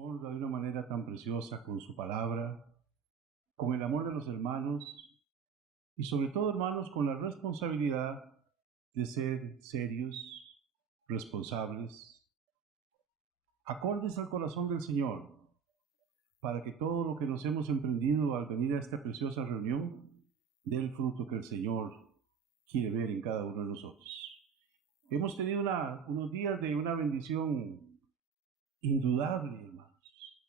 honra de una manera tan preciosa con su palabra, con el amor de los hermanos y sobre todo, hermanos, con la responsabilidad de ser serios, responsables, acordes al corazón del Señor, para que todo lo que nos hemos emprendido al venir a esta preciosa reunión dé el fruto que el Señor quiere ver en cada uno de nosotros. Hemos tenido unos días de una bendición indudable, hermanos.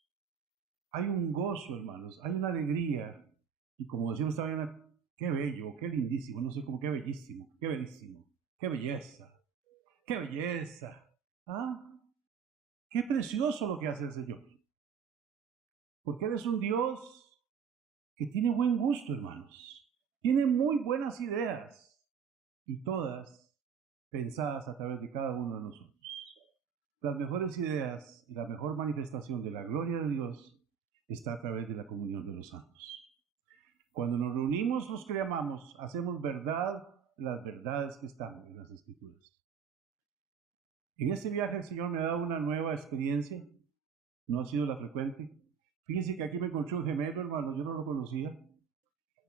Hay un gozo, hermanos, hay una alegría, y como decíamos esta mañana, qué bello, qué lindísimo, no sé cómo, qué bellísimo, qué bellísimo, qué belleza, qué belleza. ¿Ah? Qué precioso lo que hace el Señor. Porque Él es un Dios que tiene buen gusto, hermanos. Tiene muy buenas ideas, y todas pensadas a través de cada uno de nosotros. Las mejores ideas y la mejor manifestación de la gloria de Dios está a través de la comunión de los santos. Cuando nos reunimos, los que le amamos, hacemos verdad las verdades que están en las Escrituras. En este viaje el Señor me ha dado una nueva experiencia, no ha sido la frecuente. Fíjense que aquí me encontré un gemelo, hermano, yo no lo conocía.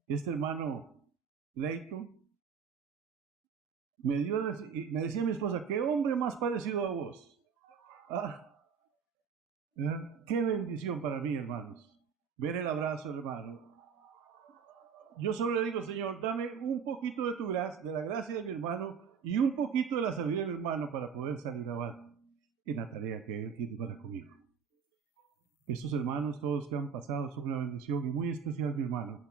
Este hermano Leighton me decía mi esposa, qué hombre más parecido a vos. Qué bendición para mí, hermanos, ver el abrazo, hermano. Yo solo le digo, Señor, dame un poquito de tu gracia, de la gracia de mi hermano, y un poquito de la sabiduría de mi hermano para poder salir adelante en la tarea que Él tiene para conmigo. Estos hermanos, todos que han pasado, son una bendición, y muy especial mi hermano,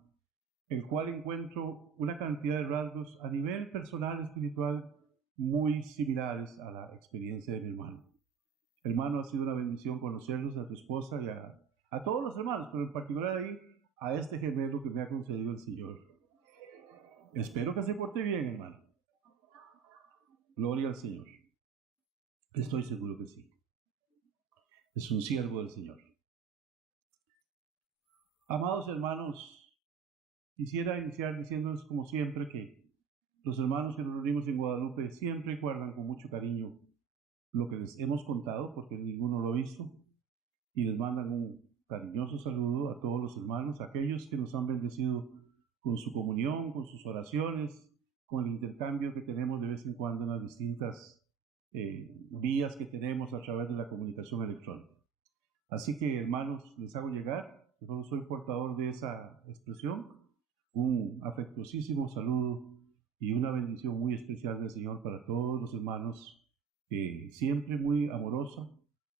el cual encuentro una cantidad de rasgos a nivel personal, espiritual, muy similares a la experiencia de mi hermano. Hermano, ha sido una bendición conocerlos, a tu esposa y a todos los hermanos, pero en particular ahí a este gemelo que me ha concedido el Señor. Espero que se porte bien, hermano. Gloria al Señor. Estoy seguro que sí. Es un siervo del Señor. Amados hermanos, quisiera iniciar diciéndoles como siempre que los hermanos que nos reunimos en Guadalupe siempre guardan con mucho cariño lo que les hemos contado, porque ninguno lo ha visto, y les mandan un cariñoso saludo a todos los hermanos, aquellos que nos han bendecido con su comunión, con sus oraciones, con el intercambio que tenemos de vez en cuando en las distintas vías que tenemos a través de la comunicación electrónica. Así que, hermanos, les hago llegar, yo solo soy portador de esa expresión, un afectuosísimo saludo y una bendición muy especial del Señor para todos los hermanos que siempre muy amorosa,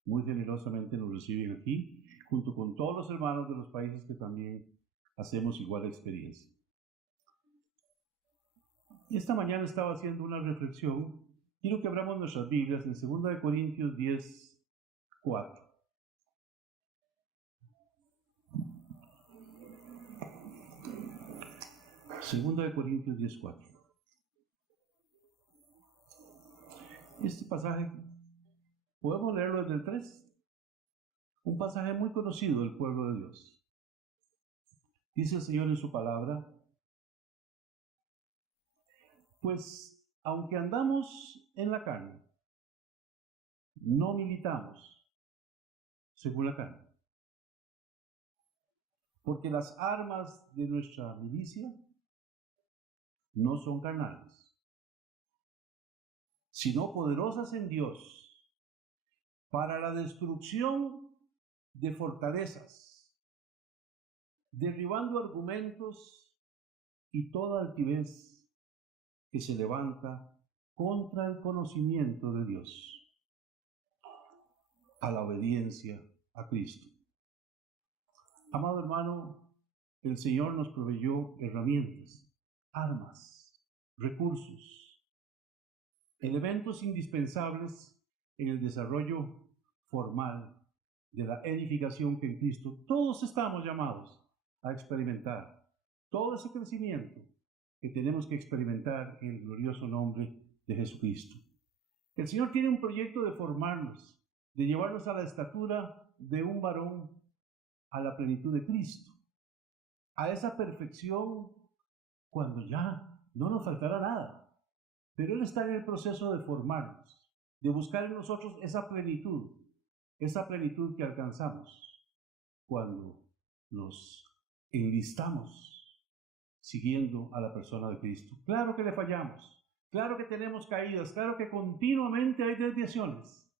muy generosamente nos reciben aquí, junto con todos los hermanos de los países que también hacemos igual experiencia. Esta mañana estaba haciendo una reflexión. Quiero que abramos nuestras Biblias en 2 Corintios 10, 4. Segunda de Corintios 10, 4. Este pasaje podemos leerlo desde el 3. Un pasaje muy conocido del pueblo de Dios. Dice el Señor en su palabra: pues aunque andamos en la carne, no militamos según la carne. Porque las armas de nuestra milicia no son carnales, sino poderosas en Dios para la destrucción de fortalezas, derribando argumentos y toda altivez que se levanta contra el conocimiento de Dios, a la obediencia a Cristo. Amado hermano, el Señor nos proveyó herramientas, armas, recursos, elementos indispensables en el desarrollo formal de la edificación que en Cristo todos estamos llamados a experimentar. Todo ese crecimiento que tenemos que experimentar en el glorioso nombre de Jesucristo. El Señor tiene un proyecto de formarnos, de llevarnos a la estatura de un varón, a la plenitud de Cristo, a esa perfección cuando ya no nos faltará nada. Pero Él está en el proceso de formarnos, de buscar en nosotros esa plenitud, esa plenitud que alcanzamos cuando nos enlistamos siguiendo a la persona de Cristo. Claro que le fallamos, claro que tenemos caídas, claro que continuamente hay desviaciones,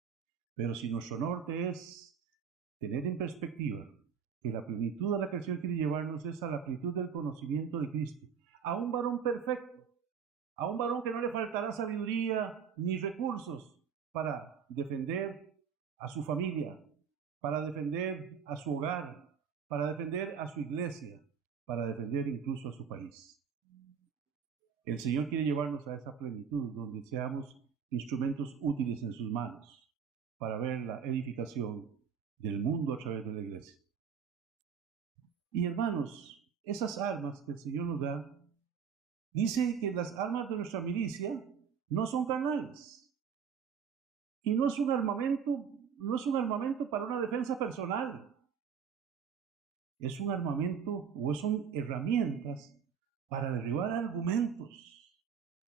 pero si nuestro norte es tener en perspectiva que la plenitud a la que el Señor quiere llevarnos es a la plenitud del conocimiento de Cristo, a un varón perfecto, a un varón que no le faltará sabiduría ni recursos para defender a su familia, para defender a su hogar, para defender a su iglesia, para defender incluso a su país. El Señor quiere llevarnos a esa plenitud donde seamos instrumentos útiles en sus manos para ver la edificación del mundo a través de la iglesia. Y hermanos, esas armas que el Señor nos da, dice que las armas de nuestra milicia no son carnales. Y no es un armamento para una defensa personal. Es un armamento o son herramientas para derribar argumentos,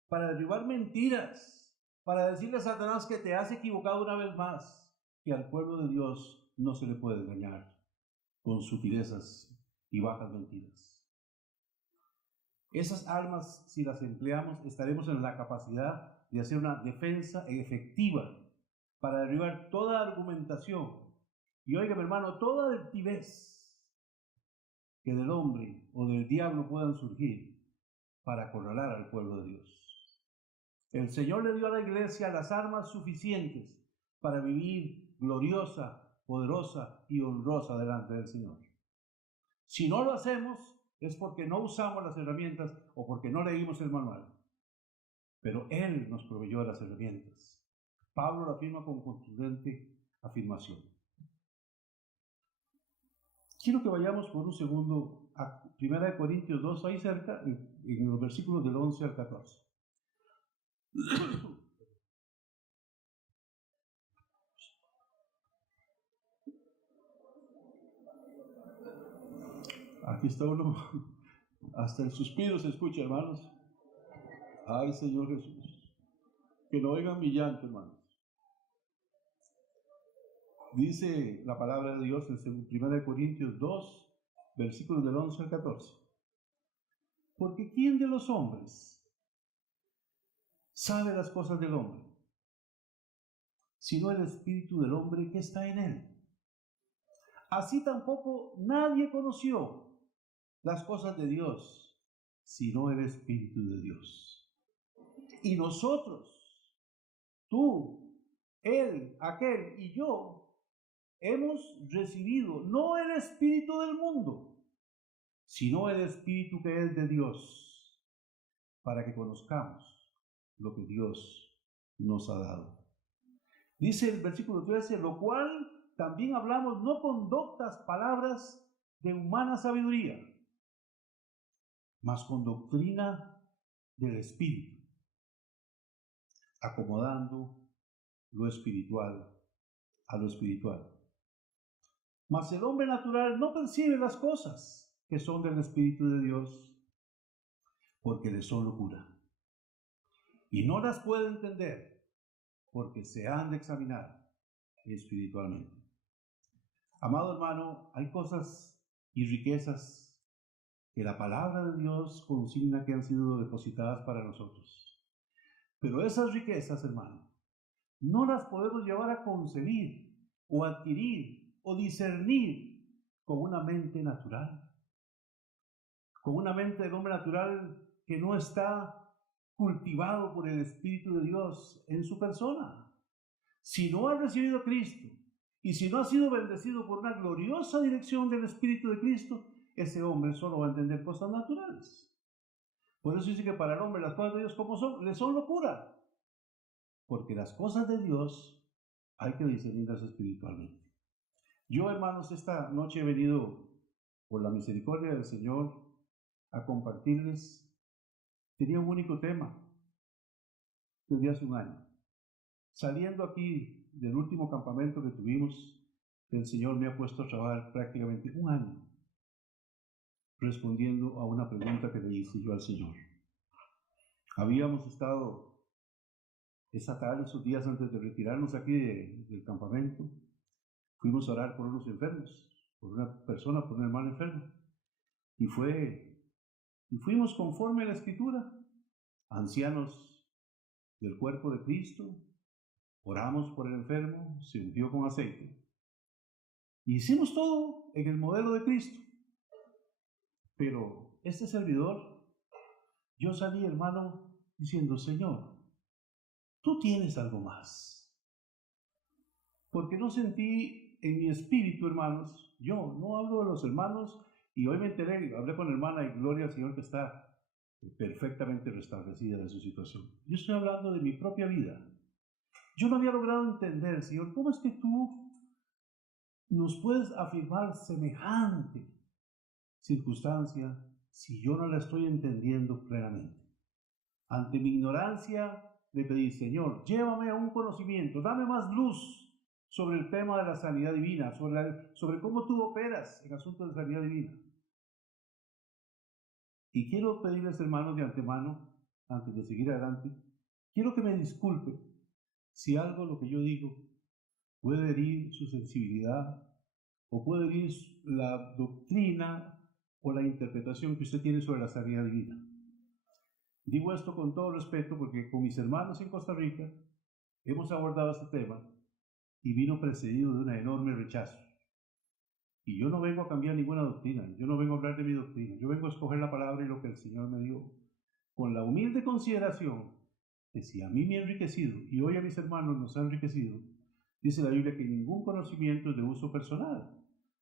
para derribar mentiras, para decirle a Satanás que te has equivocado una vez más, que al pueblo de Dios no se le puede engañar con sutilezas y bajas mentiras. Esas armas, si las empleamos, estaremos en la capacidad de hacer una defensa efectiva para derribar toda argumentación. Y oiga, mi hermano, toda altivez que del hombre o del diablo puedan surgir para acorralar al pueblo de Dios. El Señor le dio a la iglesia las armas suficientes para vivir gloriosa, poderosa y honrosa delante del Señor. Si no lo hacemos, es porque no usamos las herramientas o porque no leímos el manual. Pero Él nos proveyó las herramientas. Pablo lo afirma con contundente afirmación. Quiero que vayamos por un segundo a 1 Corintios 2, ahí cerca, en los versículos del 11 al 14. Aquí está uno, hasta el suspiro se escucha, hermanos. Ay, Señor Jesús, que no oigan mi llanto, hermanos. Dice la palabra de Dios en 1 Corintios 2, versículos del 11 al 14. Porque ¿quién de los hombres sabe las cosas del hombre, sino el espíritu del hombre que está en él? Así tampoco nadie conoció las cosas de Dios, sino el espíritu de Dios. Y nosotros, tú, él, aquel y yo, hemos recibido no el espíritu del mundo, sino el espíritu que es de Dios, para que conozcamos lo que Dios nos ha dado. Dice el versículo 13, lo cual también hablamos no con doctas palabras de humana sabiduría, mas con doctrina del Espíritu, acomodando lo espiritual a lo espiritual. Mas el hombre natural no percibe las cosas que son del Espíritu de Dios, porque le son locura, y no las puede entender, porque se han de examinar espiritualmente. Amado hermano, hay cosas y riquezas que la palabra de Dios consigna que han sido depositadas para nosotros. Pero esas riquezas, hermano, no las podemos llevar a concebir o adquirir o discernir con una mente natural. Con una mente del hombre natural que no está cultivado por el Espíritu de Dios en su persona. Si no ha recibido a Cristo y si no ha sido bendecido por una gloriosa dirección del Espíritu de Cristo, ese hombre solo va a entender cosas naturales. Por eso dice que para el hombre las cosas de Dios como son, le son locura. Porque las cosas de Dios hay que discernirlas espiritualmente. Yo, hermanos, esta noche he venido, por la misericordia del Señor, a compartirles. Tenía un único tema desde hace un año. Saliendo aquí del último campamento que tuvimos, el Señor me ha puesto a trabajar prácticamente un año respondiendo a una pregunta que le hice yo al Señor. Habíamos estado esa tarde, esos días antes de retirarnos aquí del campamento, Fuimos a orar por unos enfermos, por una persona, por un hermano enfermo. Y fuimos conforme a la Escritura, ancianos del cuerpo de Cristo, oramos por el enfermo, se ungió con aceite. Y hicimos todo en el modelo de Cristo. Pero este servidor, yo salí, hermano, diciendo, Señor, tú tienes algo más. Porque no sentí en mi espíritu, hermanos, yo no hablo de los hermanos, y hoy me enteré, hablé con la hermana y gloria al Señor que está perfectamente restablecida de su situación. Yo estoy hablando de mi propia vida. Yo no había logrado entender, Señor, ¿cómo es que tú nos puedes afirmar semejante circunstancia si yo no la estoy entendiendo plenamente? Ante mi ignorancia le pedí, Señor, llévame a un conocimiento, dame más luz sobre el tema de la sanidad divina, sobre cómo tú operas en asuntos de sanidad divina. Y quiero pedirles, hermanos, de antemano, antes de seguir adelante, quiero que me disculpe si algo de lo que yo digo puede herir su sensibilidad o puede herir la doctrina o la interpretación que usted tiene sobre la sanidad divina. Digo esto con todo respeto porque con mis hermanos en Costa Rica hemos abordado este tema y vino precedido de un enorme rechazo. Y yo no vengo a cambiar ninguna doctrina, yo no vengo a hablar de mi doctrina, yo vengo a escoger la palabra y lo que el Señor me dio, con la humilde consideración que si a mí me ha enriquecido y hoy a mis hermanos nos ha enriquecido, dice la Biblia que ningún conocimiento es de uso personal.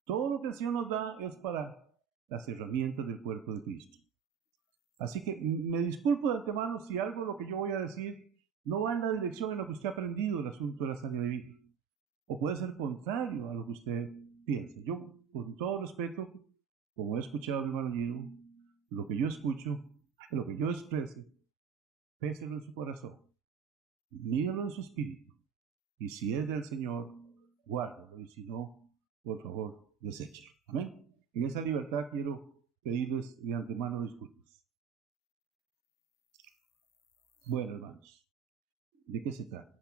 Todo lo que el Señor nos da es para las herramientas del cuerpo de Cristo. Así que me disculpo de antemano si algo de lo que yo voy a decir no va en la dirección en la que usted ha aprendido el asunto de la sanidad divina, o puede ser contrario a lo que usted piensa. Yo, con todo respeto, como he escuchado a mi hermano Gino, lo que yo escucho, lo que yo exprese, péselo en su corazón, míralo en su espíritu, y si es del Señor, guárdalo, y si no, por favor, deséchelo. Amén. En esa libertad quiero pedirles de antemano disculpas. Bueno, hermanos, ¿de qué se trata?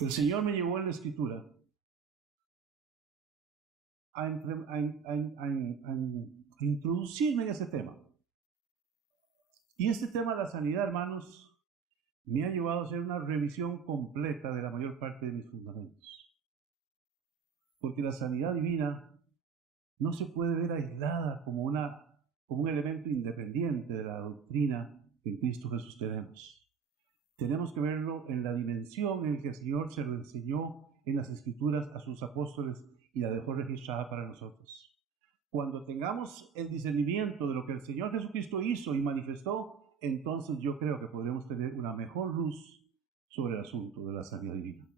El Señor me llevó en la Escritura a introducirme en ese tema. Y este tema de la sanidad, hermanos, me ha llevado a hacer una revisión completa de la mayor parte de mis fundamentos. Porque la sanidad divina no se puede ver aislada como un elemento independiente de la doctrina que en Cristo Jesús tenemos. Tenemos que verlo en la dimensión en que el Señor se lo enseñó en las Escrituras a sus apóstoles y la dejó registrada para nosotros. Cuando tengamos el discernimiento de lo que el Señor Jesucristo hizo y manifestó, entonces yo creo que podremos tener una mejor luz sobre el asunto de la sanidad divina.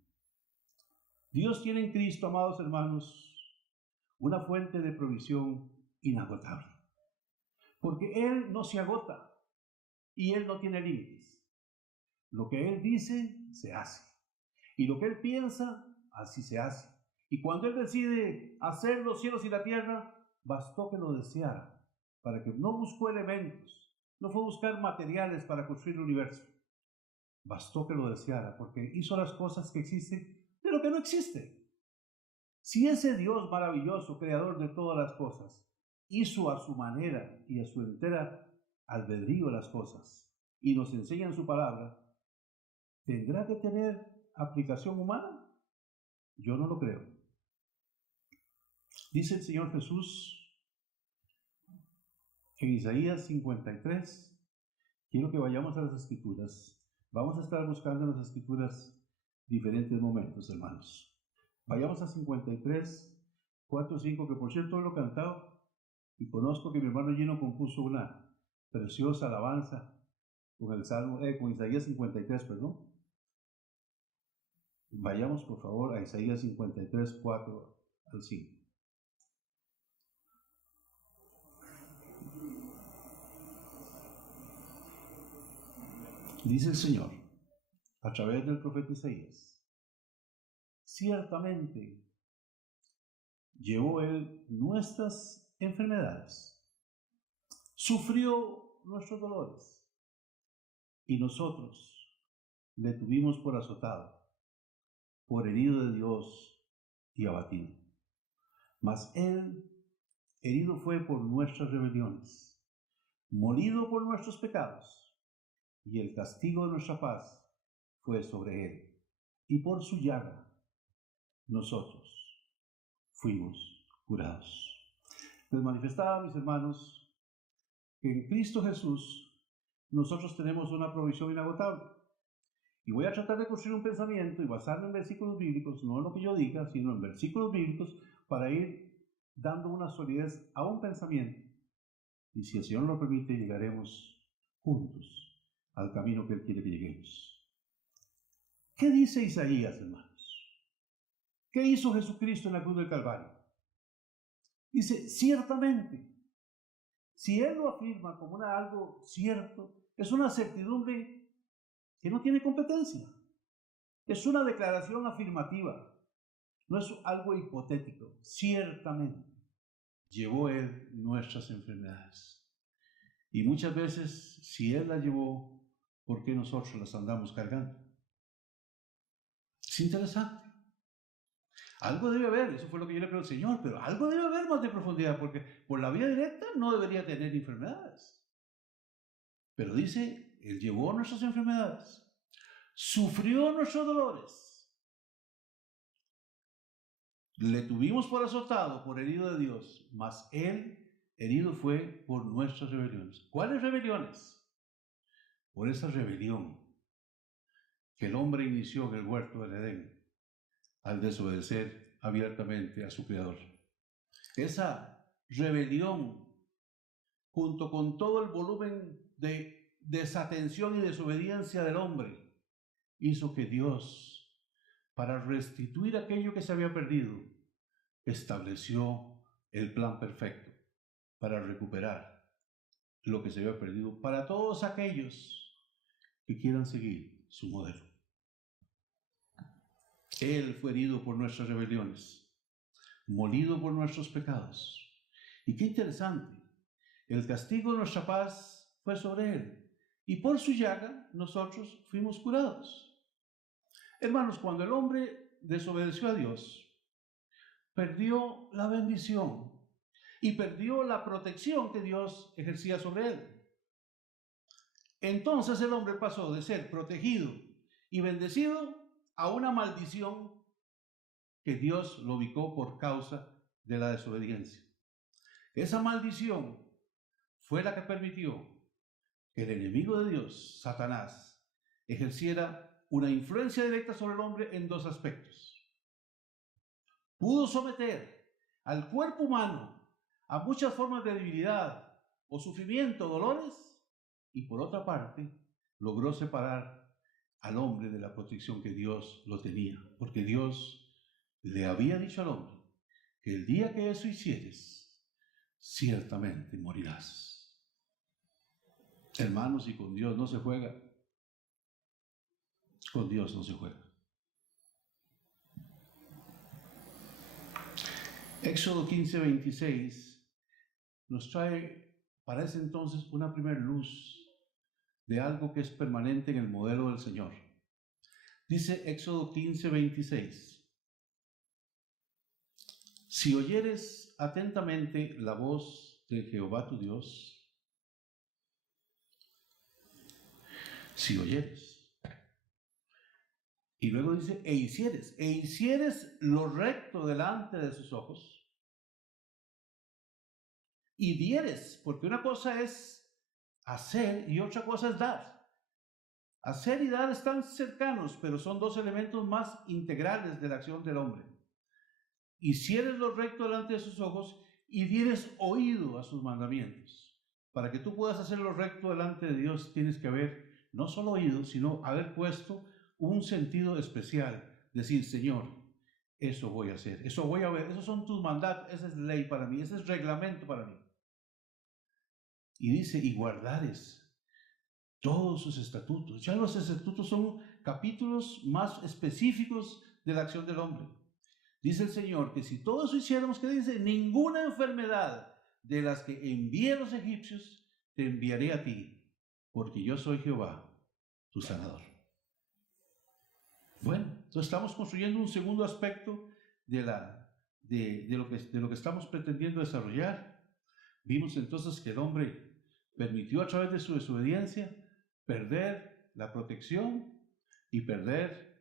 Dios tiene en Cristo, amados hermanos, una fuente de provisión inagotable. Porque Él no se agota y Él no tiene límites. Lo que Él dice, se hace. Y lo que Él piensa, así se hace. Y cuando Él decide hacer los cielos y la tierra, bastó que lo deseara, para que no buscó elementos, no fue a buscar materiales para construir el universo. Bastó que lo deseara, porque hizo las cosas que existen de lo que no existe. Si ese Dios maravilloso, creador de todas las cosas, hizo a su manera y a su entera albedrío las cosas, y nos enseña en su palabra, ¿tendrá que tener aplicación humana? Yo no lo creo. Dice el Señor Jesús en Isaías 53, quiero que vayamos a las Escrituras. Vamos a estar buscando en las Escrituras diferentes momentos, hermanos. Vayamos a 53, 4, 5, que por cierto lo he cantado y conozco que mi hermano Gino compuso una preciosa alabanza con Isaías 53, perdón. Vayamos por favor a Isaías 53, 4 al 5. Dice el Señor, a través del profeta Isaías, ciertamente llevó Él nuestras enfermedades, sufrió nuestros dolores, y nosotros le tuvimos por azotado, por herido de Dios y abatido. Mas Él herido fue por nuestras rebeliones, molido por nuestros pecados, y el castigo de nuestra paz fue sobre Él. Y por su llaga nosotros fuimos curados. Les manifestaba, mis hermanos, que en Cristo Jesús nosotros tenemos una provisión inagotable. Y voy a tratar de construir un pensamiento y basarme en versículos bíblicos, no en lo que yo diga, sino en versículos bíblicos, para ir dando una solidez a un pensamiento. Y si el Señor lo permite, llegaremos juntos al camino que Él quiere que lleguemos. ¿Qué dice Isaías, hermanos? ¿Qué hizo Jesucristo en la cruz del Calvario? Dice, ciertamente, si Él lo afirma como algo cierto, es una certidumbre que no tiene competencia. Es una declaración afirmativa, no es algo hipotético. Ciertamente llevó Él nuestras enfermedades. Y muchas veces, si Él las llevó, ¿por qué nosotros las andamos cargando? Es interesante. Algo debe haber, eso fue lo que yo le pregunté al Señor, pero algo debe haber más de profundidad, porque por la vía directa no debería tener enfermedades. Pero dice, Él llevó nuestras enfermedades, sufrió nuestros dolores, le tuvimos por azotado, por herido de Dios, mas Él herido fue por nuestras rebeliones. ¿Cuáles rebeliones? Por esa rebelión que el hombre inició en el huerto del Edén al desobedecer abiertamente a su Creador. Esa rebelión, junto con todo el volumen de desatención y desobediencia del hombre, hizo que Dios, para restituir aquello que se había perdido, estableció el plan perfecto para recuperar lo que se había perdido para todos aquellos que quieran seguir su modelo. Él fue herido por nuestras rebeliones, molido por nuestros pecados. Y qué interesante, el castigo de nuestra paz fue sobre Él, y por su llaga nosotros fuimos curados. Hermanos, cuando el hombre desobedeció a Dios, perdió la bendición y perdió la protección que Dios ejercía sobre él. Entonces el hombre pasó de ser protegido y bendecido a una maldición que Dios lo ubicó por causa de la desobediencia. Esa maldición fue la que permitió que el enemigo de Dios, Satanás, ejerciera una influencia directa sobre el hombre en dos aspectos. Pudo someter al cuerpo humano a muchas formas de debilidad o sufrimiento, dolores, y por otra parte, logró separar al hombre de la protección que Dios lo tenía, porque Dios le había dicho al hombre que el día que eso hicieres, ciertamente morirás. Hermanos, y con Dios no se juega. Con Dios no se juega. Éxodo 15:26 nos trae para ese entonces una primera luz de algo que es permanente en el modelo del Señor. Dice Éxodo 15:26: si oyeres atentamente la voz de Jehová tu Dios, si oyeres, y luego dice, e hicieres lo recto delante de sus ojos, y dieres, porque una cosa es hacer y otra cosa es dar. Hacer y dar están cercanos, pero son dos elementos más integrales de la acción del hombre. Hicieres lo recto delante de sus ojos y dieres oído a sus mandamientos. Para que tú puedas hacer lo recto delante de Dios, tienes que haber no solo oído, sino haber puesto un sentido especial. Decir, Señor, eso voy a hacer, eso voy a ver, esos son tus mandatos, esa es ley para mí, ese es reglamento para mí. Y dice, y guardares todos sus estatutos. Ya los estatutos son capítulos más específicos de la acción del hombre. Dice el Señor que si todo eso hiciéramos, ¿qué dice? Ninguna enfermedad de las que envié a los egipcios te enviaré a ti, porque yo soy Jehová, tu sanador. Bueno, entonces estamos construyendo un segundo aspecto de lo que estamos pretendiendo desarrollar. Vimos entonces que el hombre permitió a través de su desobediencia perder la protección y permitir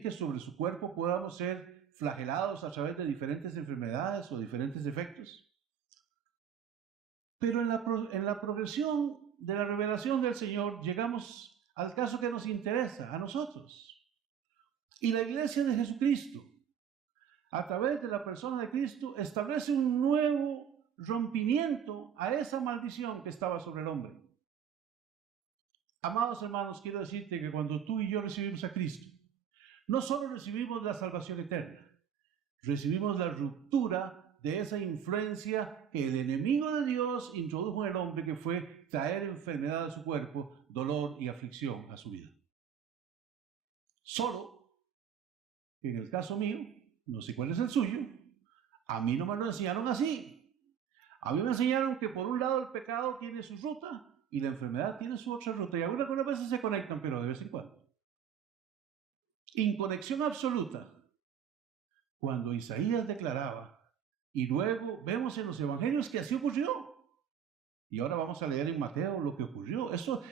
que sobre su cuerpo podamos ser flagelados a través de diferentes enfermedades o diferentes efectos. Pero en la progresión de la revelación del Señor llegamos al caso que nos interesa a nosotros. Y la iglesia de Jesucristo, a través de la persona de Cristo, establece un nuevo rompimiento a esa maldición que estaba sobre el hombre. Amados hermanos, quiero decirte que cuando tú y yo recibimos a Cristo, no solo recibimos la salvación eterna, recibimos la ruptura de esa influencia que el enemigo de Dios introdujo en el hombre, que fue traer enfermedad a su cuerpo, dolor y aflicción a su vida. Solo que en el caso mío, no sé cuál es el suyo, a mí no me lo enseñaron así. A mí me enseñaron que por un lado el pecado tiene su ruta y la enfermedad tiene su otra ruta, y algunas veces se conectan, pero de vez en cuando. Inconexión absoluta. Cuando Isaías declaraba, y luego vemos en los evangelios que así ocurrió. Y ahora vamos a leer en Mateo lo que ocurrió. Eso,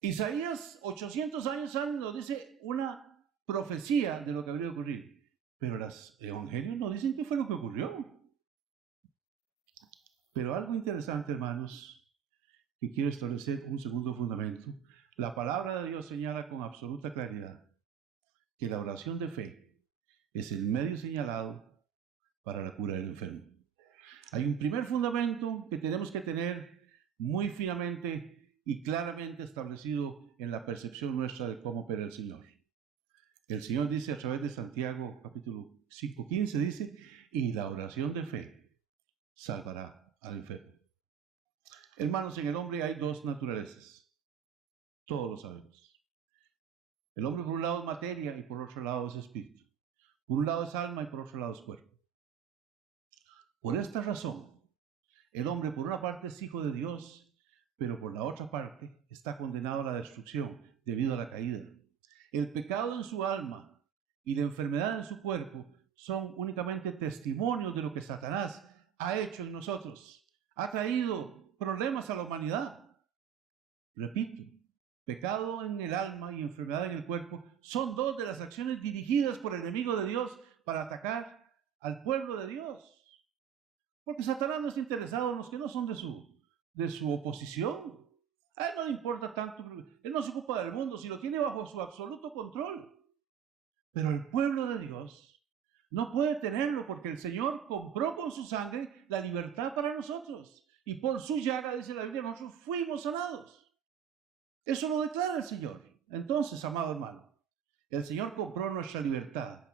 Isaías 800 años antes nos dice una profecía de lo que habría de ocurrir. Pero los evangelios nos dicen qué fue lo que ocurrió. Pero algo interesante, hermanos, que quiero establecer un segundo fundamento. La palabra de Dios señala con absoluta claridad que la oración de fe es el medio señalado para la cura del enfermo. Hay un primer fundamento que tenemos que tener muy finamente y claramente establecido en la percepción nuestra de cómo opera el Señor. El Señor dice a través de Santiago capítulo 5:15, dice, y la oración de fe salvará al enfermo. Hermanos, en el hombre hay dos naturalezas. Todos lo sabemos. El hombre por un lado es materia y por otro lado es espíritu. Por un lado es alma y por otro lado es cuerpo. Por esta razón, el hombre por una parte es hijo de Dios, pero por la otra parte está condenado a la destrucción debido a la caída. El pecado en su alma y la enfermedad en su cuerpo son únicamente testimonios de lo que Satanás ha hecho en nosotros. Ha traído problemas a la humanidad. Repito, pecado en el alma y enfermedad en el cuerpo son dos de las acciones dirigidas por el enemigo de Dios para atacar al pueblo de Dios. Porque Satanás no está interesado en los que no son de su oposición. A él no le importa tanto, él no se ocupa del mundo, si lo tiene bajo su absoluto control. Pero el pueblo de Dios no puede tenerlo, porque el Señor compró con su sangre la libertad para nosotros. Y por su llaga, dice la Biblia, nosotros fuimos sanados. Eso lo declara el Señor. Entonces, amado hermano, el Señor compró nuestra libertad.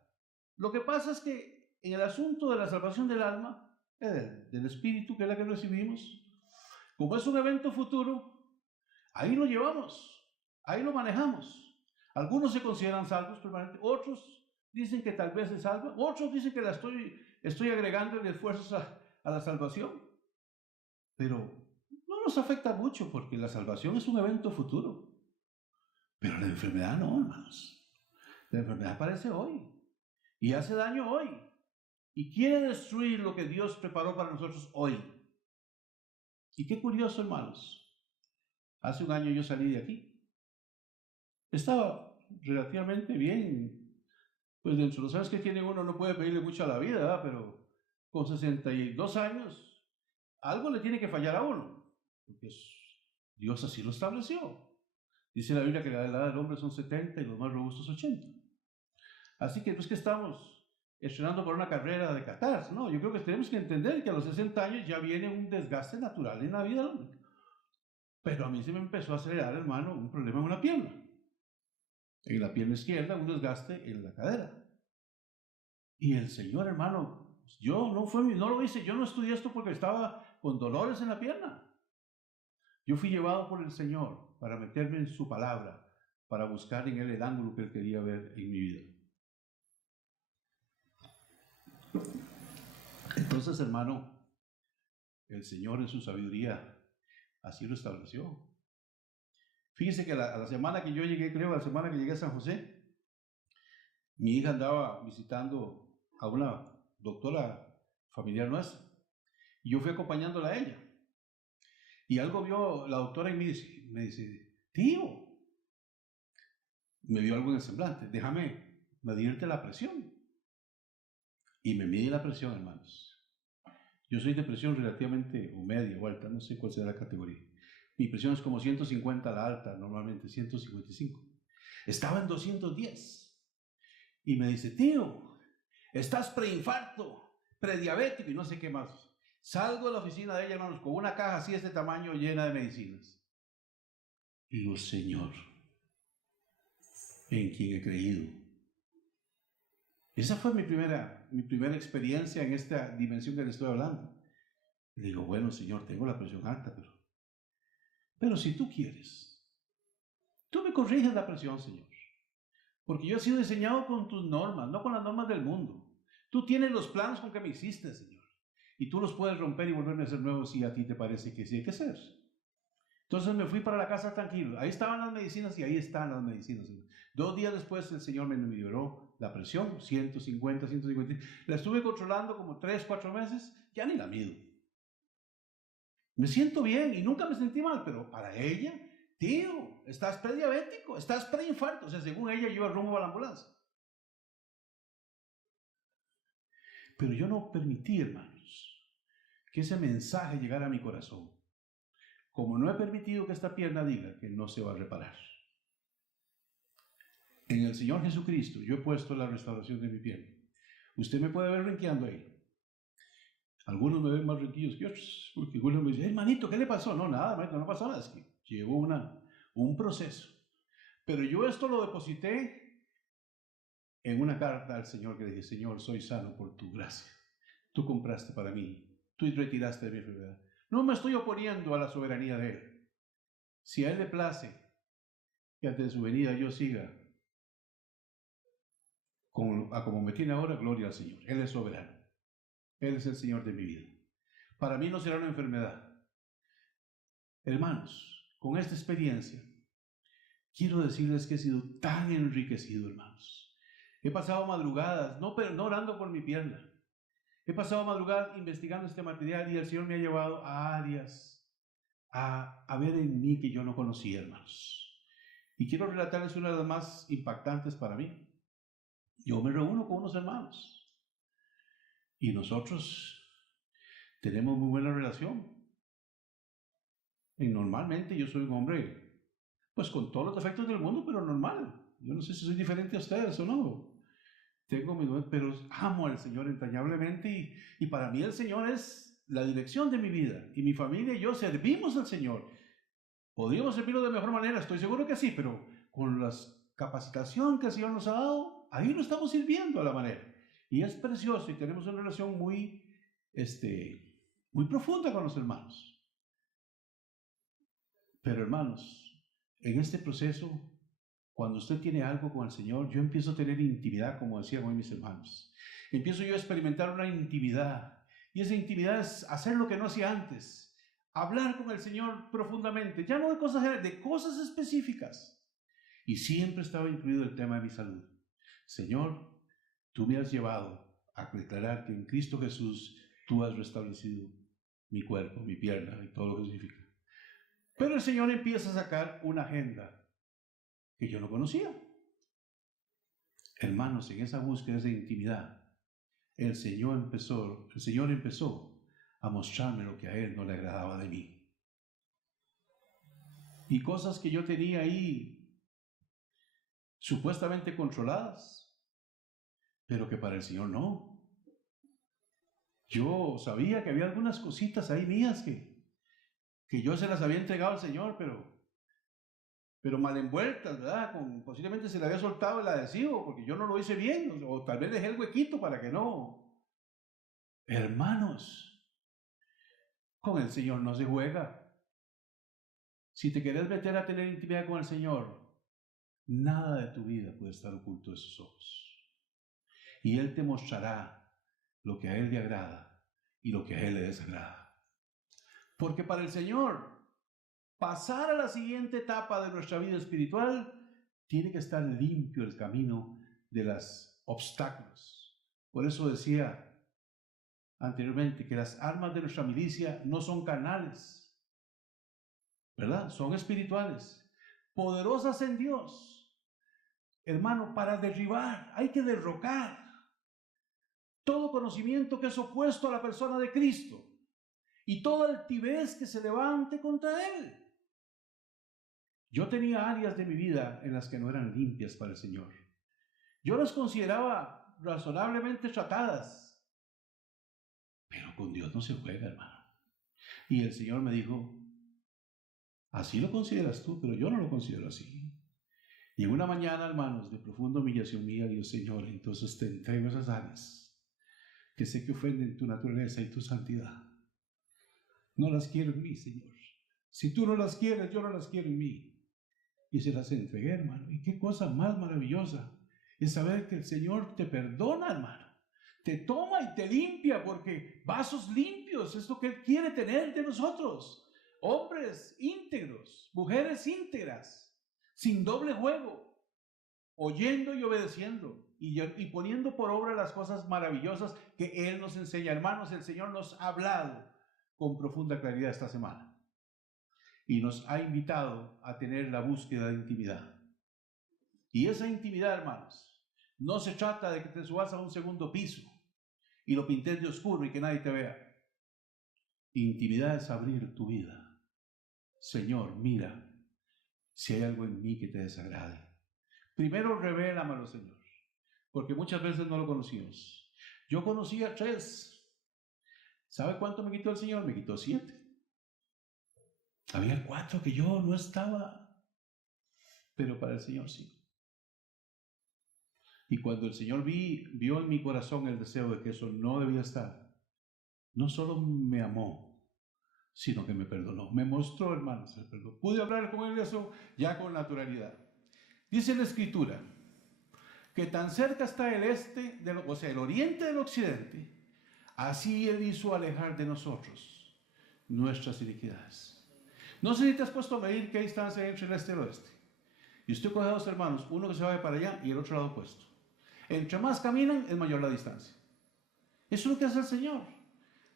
Lo que pasa es que en el asunto de la salvación del alma, del espíritu, que es la que recibimos, como es un evento futuro, ahí lo llevamos, ahí lo manejamos. Algunos se consideran salvos permanentes, otros dicen que tal vez se salvan, otros dicen que estoy agregando esfuerzos a la salvación. Pero no nos afecta mucho, porque la salvación es un evento futuro. Pero la enfermedad no, hermanos. La enfermedad aparece hoy y hace daño hoy y quiere destruir lo que Dios preparó para nosotros hoy. Y qué curioso, hermanos. Hace un año yo salí de aquí. Estaba relativamente bien. Pues dentro de los años que tiene uno no puede pedirle mucho a la vida, ¿verdad? Pero con 62 años, algo le tiene que fallar a uno. Porque Dios así lo estableció. Dice la Biblia que la edad del hombre son 70 y los más robustos 80. Así que no es que estamos estrenando por una carrera de Qatar, no, yo creo que tenemos que entender que a los 60 años ya viene un desgaste natural en la vida del hombre. Pero a mí se me empezó a acelerar, hermano, un problema en una pierna. En la pierna izquierda, un desgaste en la cadera. Y el Señor, hermano, yo no lo hice, yo no estudié esto porque estaba con dolores en la pierna. Yo fui llevado por el Señor para meterme en su palabra, para buscar en Él el ángulo que Él quería ver en mi vida. Entonces, hermano, el Señor en su sabiduría así lo estableció. Fíjese que a la semana que yo llegué, creo, a la semana que llegué a San José, mi hija andaba visitando a una doctora familiar nuestra y yo fui acompañándola a ella. Y algo vio la doctora y me dice, tío, me vio algo en el semblante, déjame medirte la presión. Y me mide la presión, hermanos. Yo soy de presión relativamente o media o alta, no sé cuál será la categoría. Mi presión es como 150 a la alta, normalmente 155. Estaba en 210. Y me dice, tío, estás preinfarto, prediabético y no sé qué más. Salgo de la oficina de ella, hermanos, con una caja así de este tamaño llena de medicinas. Y digo, Señor, ¿en quién he creído? Esa fue mi primera experiencia en esta dimensión que le estoy hablando. Y digo, bueno, Señor, tengo la presión alta, pero si tú quieres, tú me corriges la presión, Señor. Porque yo he sido diseñado con tus normas, no con las normas del mundo. Tú tienes los planos con que me hiciste, Señor. Y tú los puedes romper y volverme a hacer nuevos si a ti te parece que sí hay que ser. Entonces me fui para la casa tranquilo. Ahí estaban las medicinas y ahí están las medicinas. 2 días después el Señor me liberó la presión, 150, 150. La estuve controlando como 3, 4 meses, ya ni la mido. Me siento bien y nunca me sentí mal, pero para ella, tío, estás prediabético, estás preinfarto. O sea, según ella, yo iba rumbo a la ambulancia. Pero yo no permití, hermanos, que ese mensaje llegara a mi corazón. Como no he permitido que esta pierna diga que no se va a reparar. En el Señor Jesucristo yo he puesto la restauración de mi pierna. Usted me puede ver renqueando ahí. Algunos me ven más renquillos que otros, porque algunos me dicen, hermanito, ¿qué le pasó? No, nada, hermanito, no pasó nada. Es que llevo un proceso. Pero yo esto lo deposité en una carta al Señor que le dije, Señor, soy sano por tu gracia. Tú compraste para mí. Tú retiraste de mi enfermedad. No me estoy oponiendo a la soberanía de Él. Si a Él le place que ante su venida yo siga como me tiene ahora, gloria al Señor. Él es soberano. Él es el Señor de mi vida. Para mí no será una enfermedad. Hermanos, con esta experiencia, quiero decirles que he sido tan enriquecido, hermanos. He pasado madrugadas, no orando por mi pierna. He pasado madrugadas investigando este material y el Señor me ha llevado a áreas, a ver en mí que yo no conocía, hermanos. Y quiero relatarles una de las más impactantes para mí. Yo me reúno con unos hermanos y nosotros tenemos muy buena relación. Y normalmente yo soy un hombre, pues con todos los defectos del mundo, pero normal. Yo no sé si soy diferente a ustedes o no. Tengo mis dudas, pero amo al Señor entrañablemente y para mí el Señor es la dirección de mi vida. Y mi familia y yo servimos al Señor. ¿Podríamos servirlo de mejor manera? Estoy seguro que sí, pero con la capacitación que el Señor nos ha dado, ahí lo estamos sirviendo a la manera. Y es precioso y tenemos una relación muy profunda con los hermanos. Pero hermanos, en este proceso, cuando usted tiene algo con el Señor, yo empiezo a tener intimidad, como decían hoy mis hermanos. Empiezo yo a experimentar una intimidad. Y esa intimidad es hacer lo que no hacía antes. Hablar con el Señor profundamente. Ya no de cosas generales, de cosas específicas. Y siempre estaba incluido el tema de mi salud. Señor, tú me has llevado a declarar que en Cristo Jesús tú has restablecido mi cuerpo, mi pierna y todo lo que significa. Pero el Señor empieza a sacar una agenda que yo no conocía. Hermanos, en esa búsqueda de intimidad, el Señor empezó a mostrarme lo que a Él no le agradaba de mí. Y cosas que yo tenía ahí supuestamente controladas, pero que para el Señor no. Yo sabía que había algunas cositas ahí mías que yo se las había entregado al Señor, pero mal envueltas, ¿verdad? Posiblemente se le había soltado el adhesivo porque yo no lo hice bien, o tal vez dejé el huequito para que no. Hermanos, con el Señor no se juega. Si te querés meter a tener intimidad con el Señor, nada de tu vida puede estar oculto de sus ojos. Y Él te mostrará lo que a Él le agrada y lo que a Él le desagrada. Porque para el Señor pasar a la siguiente etapa de nuestra vida espiritual, tiene que estar limpio el camino de los obstáculos. Por eso decía anteriormente que las armas de nuestra milicia no son carnales, ¿verdad? Son espirituales, poderosas en Dios. Hermano, para derribar hay que derrocar todo conocimiento que es opuesto a la persona de Cristo y toda altivez que se levante contra Él. Yo tenía áreas de mi vida en las que no eran limpias para el Señor. Yo las consideraba razonablemente tratadas, pero con Dios no se juega, hermano. Y el Señor me dijo, así lo consideras tú, pero yo no lo considero así. Y en una mañana, hermanos, de profunda humillación mía, Dios, Señor, entonces te entrego esas áreas que sé que ofenden tu naturaleza y tu santidad. No las quiero en mí, Señor. Si tú no las quieres, yo no las quiero en mí. Y se las entregué, hermano. Y qué cosa más maravillosa es saber que el Señor te perdona, hermano. Te toma y te limpia, porque vasos limpios es lo que Él quiere tener de nosotros. Hombres íntegros, mujeres íntegras, sin doble juego, oyendo y obedeciendo y poniendo por obra las cosas maravillosas que Él nos enseña. Hermanos, el Señor nos ha hablado con profunda claridad esta semana y nos ha invitado a tener la búsqueda de intimidad. Y esa intimidad, hermanos, no se trata de que te subas a un segundo piso y lo pintes de oscuro y que nadie te vea. Intimidad es abrir tu vida. Señor, mira si hay algo en mí que te desagrade. Primero revélamelo, Señor, porque muchas veces no lo conocimos. Yo conocía 3. ¿Sabe cuánto me quitó el Señor? Me quitó 7. Había 4 que yo no estaba, pero para el Señor sí. Y cuando el Señor vio en mi corazón el deseo de que eso no debía estar, no solo me amó, sino que me perdonó. Me mostró, hermanos, el perdón. Pude hablar con Él de eso ya con naturalidad. Dice la Escritura que tan cerca está el el oriente del occidente, así Él hizo alejar de nosotros nuestras iniquidades. No sé si te has puesto a medir qué distancia hay entre el este y el oeste. Y usted coge a 2 hermanos, uno que se va para allá y el otro lado opuesto. Entre más caminan, es mayor la distancia. Eso es lo que hace el Señor.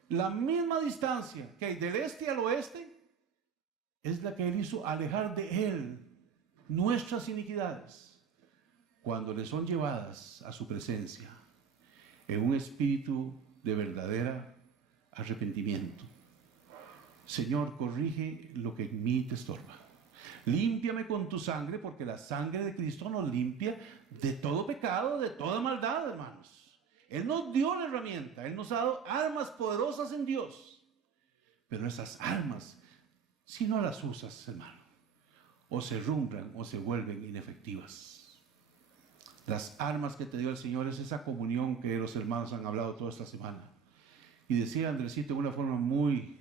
La misma distancia que hay del este al oeste es la que Él hizo alejar de Él nuestras iniquidades cuando le son llevadas a su presencia en un espíritu de verdadera arrepentimiento. Señor, corrige lo que en mí te estorba. Límpiame con tu sangre, porque la sangre de Cristo nos limpia de todo pecado, de toda maldad, hermanos. Él nos dio la herramienta, Él nos ha dado armas poderosas en Dios. Pero esas armas, si no las usas, hermano, o se rumbran o se vuelven inefectivas. Las armas que te dio el Señor es esa comunión que los hermanos han hablado toda esta semana. Y decía Andresito de una forma muy...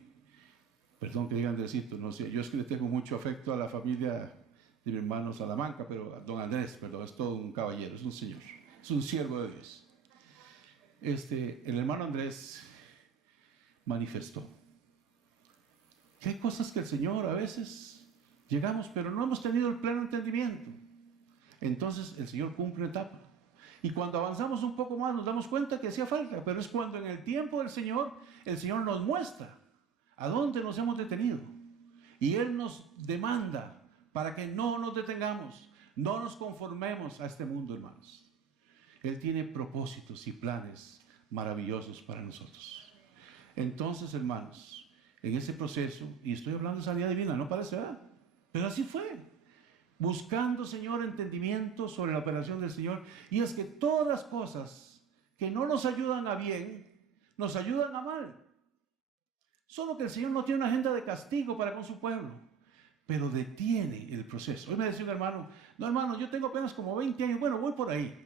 Perdón que diga Andresito, no sé, yo es que le tengo mucho afecto a la familia de mi hermano Salamanca, pero a don Andrés, perdón, es todo un caballero, es un señor, es un siervo de Dios. El hermano Andrés manifestó que hay cosas que el Señor a veces llegamos, pero no hemos tenido el pleno entendimiento. Entonces el Señor cumple una etapa. Y cuando avanzamos un poco más nos damos cuenta que hacía falta, pero es cuando en el tiempo del Señor, el Señor nos muestra a dónde nos hemos detenido. Y Él nos demanda para que no nos detengamos, no nos conformemos a este mundo, hermanos. Él tiene propósitos y planes maravillosos para nosotros. Entonces, hermanos, en ese proceso, y estoy hablando de sanidad divina, no parece, ¿verdad? Pero así fue. Buscando, Señor, entendimiento sobre la operación del Señor. Y es que todas las cosas que no nos ayudan a bien, nos ayudan a mal. Solo que el Señor no tiene una agenda de castigo para con su pueblo, pero detiene el proceso. Hoy me decía un hermano, no hermano, yo tengo apenas como 20 años, bueno, voy por ahí.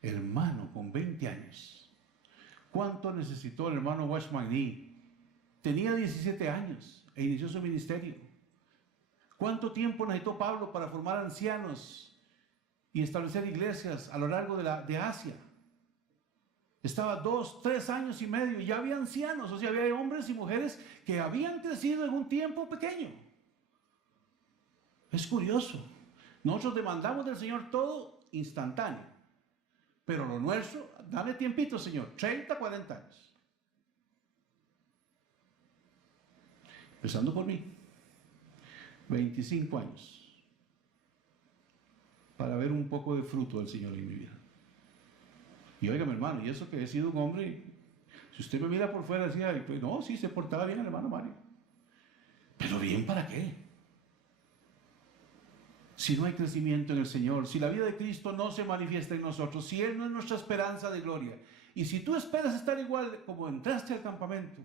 Hermano, con 20 años, ¿cuánto necesitó el hermano Watchman Nee? Tenía 17 años e inició su ministerio. ¿Cuánto tiempo necesitó Pablo para formar ancianos y establecer iglesias a lo largo de Asia? Estaba 2, 3 años y medio y ya había ancianos, o sea, había hombres y mujeres que habían crecido en un tiempo pequeño. Es curioso. Nosotros demandamos del Señor todo instantáneo. Pero lo nuestro, dame tiempito, Señor, 30, 40 años. Empezando por mí, 25 años, para ver un poco de fruto del Señor en mi vida. Y oiga, mi hermano, y eso que he sido un hombre, si usted me mira por fuera, decía, pues no, sí, se portaba bien el hermano Mario. Pero bien, ¿para qué? Si no hay crecimiento en el Señor, si la vida de Cristo no se manifiesta en nosotros, si Él no es nuestra esperanza de gloria, y si tú esperas estar igual como entraste al campamento,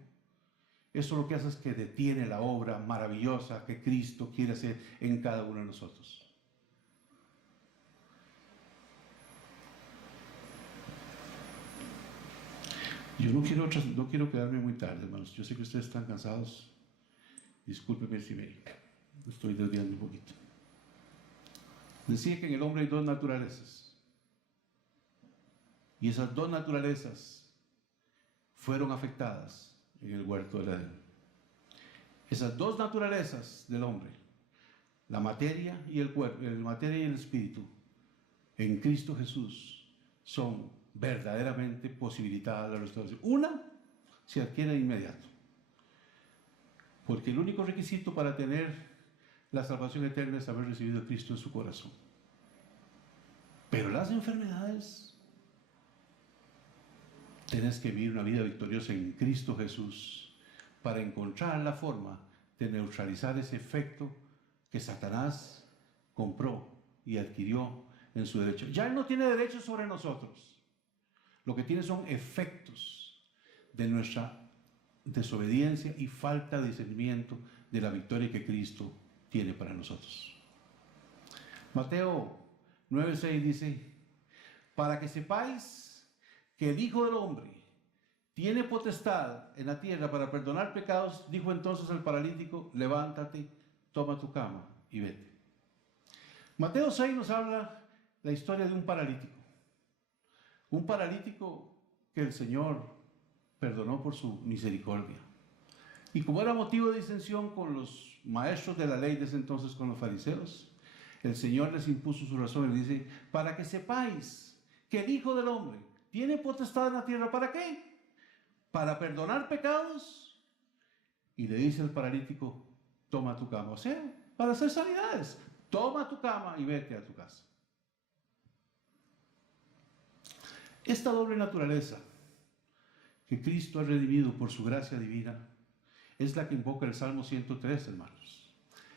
eso lo que hace es que detiene la obra maravillosa que Cristo quiere hacer en cada uno de nosotros. Yo no quiero quedarme muy tarde, hermanos. Yo sé que ustedes están cansados. Discúlpenme si me estoy desviando un poquito. Decía que en el hombre hay dos naturalezas. Y esas dos naturalezas fueron afectadas en el huerto del Edén. Esas dos naturalezas del hombre, la materia y el cuerpo, la materia y el espíritu, en Cristo Jesús son verdaderamente posibilitadas la restauración. Una se adquiere de inmediato, porque el único requisito para tener la salvación eterna es haber recibido a Cristo en su corazón. Pero las enfermedades, tienes que vivir una vida victoriosa en Cristo Jesús para encontrar la forma de neutralizar ese efecto que Satanás compró y adquirió en su derecho. Ya Él no tiene derecho sobre nosotros. Lo que tiene son efectos de nuestra desobediencia y falta de discernimiento de la victoria que Cristo tiene para nosotros. Mateo 9:6 dice, para que sepáis que el Hijo del Hombre tiene potestad en la tierra para perdonar pecados, dijo entonces el paralítico, levántate, toma tu cama y vete. Mateo 6 nos habla la historia de un paralítico. Un paralítico que el Señor perdonó por su misericordia. Y como era motivo de disensión con los maestros de la ley de ese entonces, con los fariseos, el Señor les impuso su razón y dice, para que sepáis que el Hijo del Hombre tiene potestad en la tierra, ¿para qué? Para perdonar pecados. Y le dice al paralítico, toma tu cama, o sea, para hacer sanidades. Toma tu cama y vete a tu casa. Esta doble naturaleza que Cristo ha redimido por su gracia divina es la que invoca el Salmo 103, hermanos.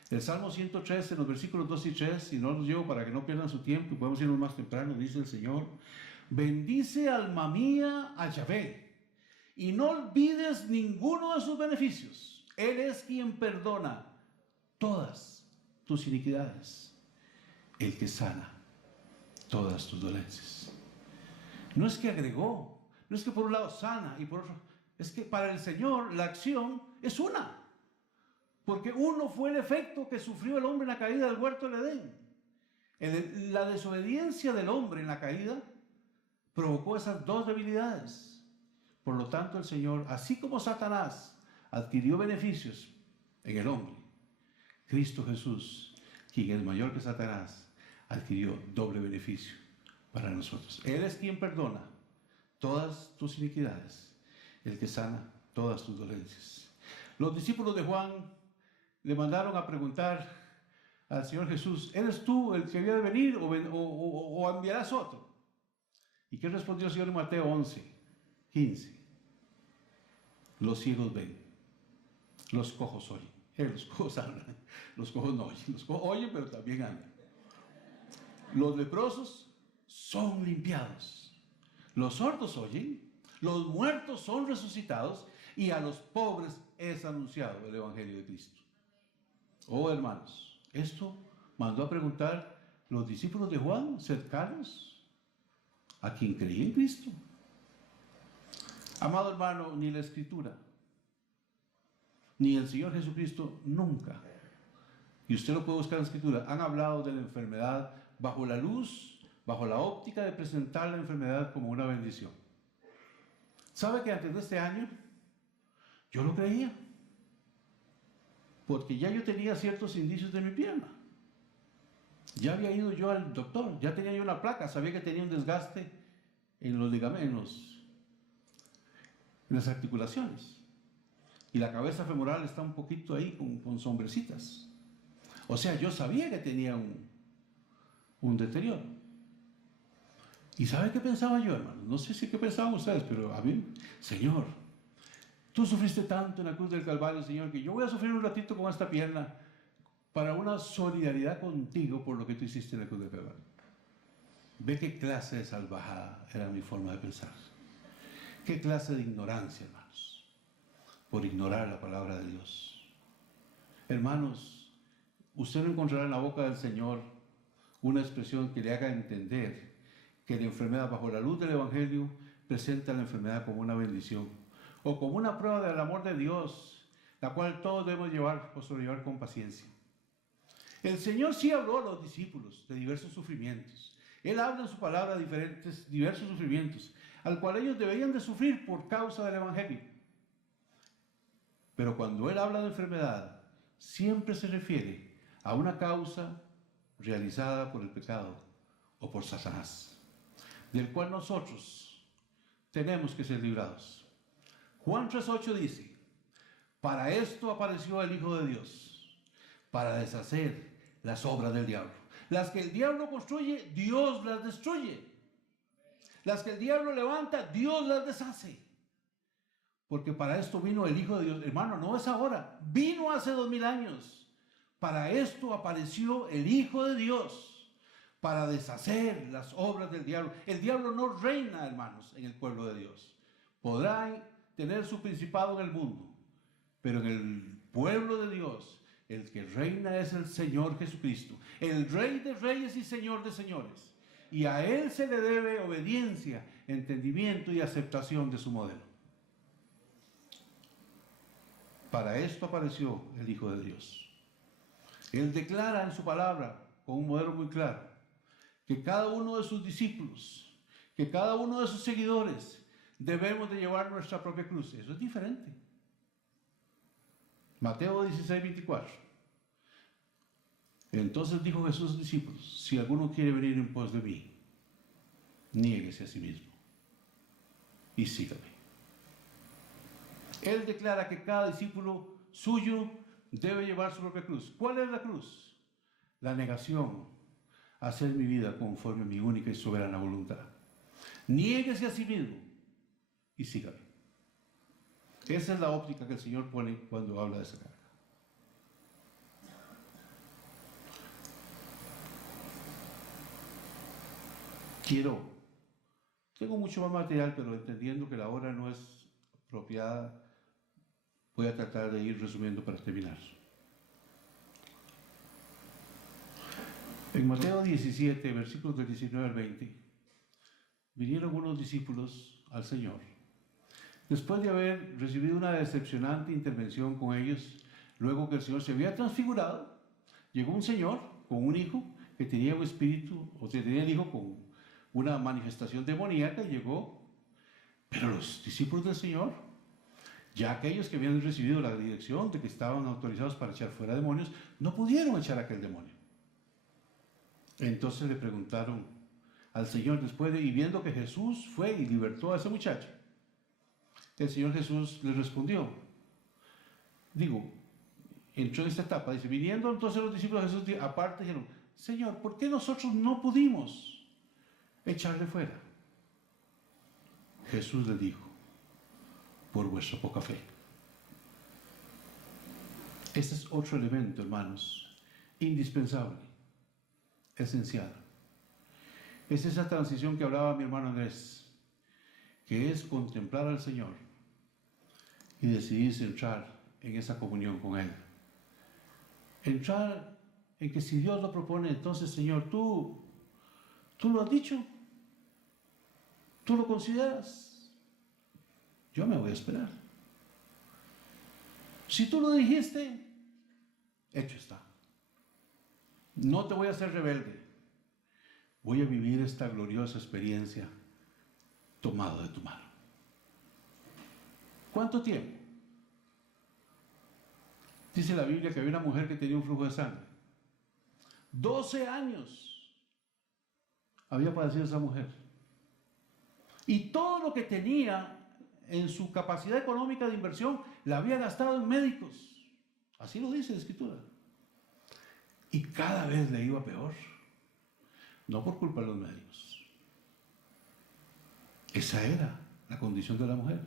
El Salmo 103, en los versículos 2 y 3, y no los llevo para que no pierdan su tiempo y podemos irnos más temprano, dice el Señor, bendice alma mía a Yahvé y no olvides ninguno de sus beneficios. Él es quien perdona todas tus iniquidades, el que sana todas tus dolencias. No es que agregó, no es que por un lado sana y por otro, es que para el Señor la acción es una. Porque uno fue el efecto que sufrió el hombre en la caída del huerto del Edén. La desobediencia del hombre en la caída provocó esas dos debilidades. Por lo tanto, el Señor, así como Satanás adquirió beneficios en el hombre, Cristo Jesús, quien es mayor que Satanás, adquirió doble beneficio para nosotros. Él es quien perdona todas tus iniquidades, el que sana todas tus dolencias. Los discípulos de Juan le mandaron a preguntar al Señor Jesús, ¿eres tú el que había de venir o enviarás otro? ¿Y qué respondió el Señor en Mateo 11:15? Los ciegos ven, los cojos oyen. Los cojos hablan, los cojos no oyen. Los cojos oyen, pero también andan. Los leprosos son limpiados. Los sordos oyen, los muertos son resucitados y a los pobres es anunciado el Evangelio de Cristo. Oh, hermanos, esto mandó a preguntar los discípulos de Juan, cercanos a quien creía en Cristo. Amado hermano, ni la Escritura, ni el Señor Jesucristo nunca, y usted lo puede buscar en la Escritura, han hablado de la enfermedad bajo la luz, bajo la óptica de presentar la enfermedad como una bendición. ¿Sabe que antes de este año yo lo creía? Porque ya yo tenía ciertos indicios de mi pierna. Ya había ido yo al doctor, ya tenía yo una placa, sabía que tenía un desgaste en los ligamentos, en las articulaciones. Y la cabeza femoral está un poquito ahí con sombrecitas. O sea, yo sabía que tenía un deterioro. ¿Y sabe qué pensaba yo, hermano? No sé si qué pensaban ustedes, pero a mí, Señor, tú sufriste tanto en la cruz del Calvario, Señor, que yo voy a sufrir un ratito con esta pierna para una solidaridad contigo por lo que tú hiciste en la cruz del Calvario. Ve qué clase de salvajada era mi forma de pensar. Qué clase de ignorancia, hermanos, por ignorar la palabra de Dios. Hermanos, usted no encontrará en la boca del Señor una expresión que le haga entender que la enfermedad bajo la luz del Evangelio presenta la enfermedad como una bendición o como una prueba del amor de Dios, la cual todos debemos llevar o sobrellevar con paciencia. El Señor sí habló a los discípulos de diversos sufrimientos. Él habla en su palabra de diversos sufrimientos, al cual ellos deberían de sufrir por causa del Evangelio. Pero cuando Él habla de enfermedad, siempre se refiere a una causa realizada por el pecado o por Satanás, del cual nosotros tenemos que ser librados. Juan 3:8 dice: para esto apareció el Hijo de Dios, para deshacer las obras del diablo. Las que el diablo construye, Dios las destruye. Las que el diablo levanta, Dios las deshace. Porque para esto vino el Hijo de Dios. Hermano, no es ahora, vino hace 2000 años. Para esto apareció el Hijo de Dios, para deshacer las obras del diablo. El diablo no reina, hermanos, en el pueblo de Dios. Podrá tener su principado en el mundo, pero en el pueblo de Dios, el que reina es el Señor Jesucristo, el Rey de reyes y Señor de señores. Y a Él se le debe obediencia, entendimiento y aceptación de su modelo. Para esto apareció el Hijo de Dios. Él declara en su palabra, con un modelo muy claro, que cada uno de sus discípulos, que cada uno de sus seguidores, debemos de llevar nuestra propia cruz. Eso es diferente. Mateo 16:24. Entonces dijo Jesús a sus discípulos: si alguno quiere venir en pos de mí, niéguese a sí mismo y sígame. Él declara que cada discípulo suyo debe llevar su propia cruz. ¿Cuál es la cruz? La negación a hacer mi vida conforme a mi única y soberana voluntad. Niéguese a sí mismo y sígame. Esa es la óptica que el Señor pone cuando habla de esa carga. Tengo mucho más material, pero entendiendo que la hora no es apropiada, voy a tratar de ir resumiendo para terminar. En Mateo 17, versículos del 19 al 20, vinieron unos discípulos al Señor. Después de haber recibido una decepcionante intervención con ellos, luego que el Señor se había transfigurado, llegó un señor con un hijo que tenía un espíritu, o sea, tenía el hijo con una manifestación demoníaca, y llegó. Pero los discípulos del Señor, ya aquellos que habían recibido la dirección de que estaban autorizados para echar fuera demonios, no pudieron echar aquel demonio. Entonces le preguntaron al Señor y viendo que Jesús fue y libertó a ese muchacho, el Señor Jesús les respondió. Entró en esta etapa, dice, viniendo entonces los discípulos de Jesús aparte, dijeron: Señor, ¿por qué nosotros no pudimos echarle fuera? Jesús les dijo: por vuestra poca fe. Este es otro elemento, hermanos, indispensable, esencial. Es esa transición que hablaba mi hermano Andrés, que es contemplar al Señor y decidirse entrar en esa comunión con Él. Entrar en que si Dios lo propone, entonces, Señor, tú lo has dicho, tú lo consideras, yo me voy a esperar. Si tú lo dijiste, hecho está. No te voy a hacer rebelde. Voy a vivir esta gloriosa experiencia tomado de tu mano. ¿Cuánto tiempo? Dice la Biblia que había una mujer que tenía un flujo de sangre. 12 años había padecido esa mujer. Y todo lo que tenía en su capacidad económica de inversión la había gastado en médicos. Así lo dice la Escritura. Y cada vez le iba peor. No por culpa de los médicos. Esa era la condición de la mujer.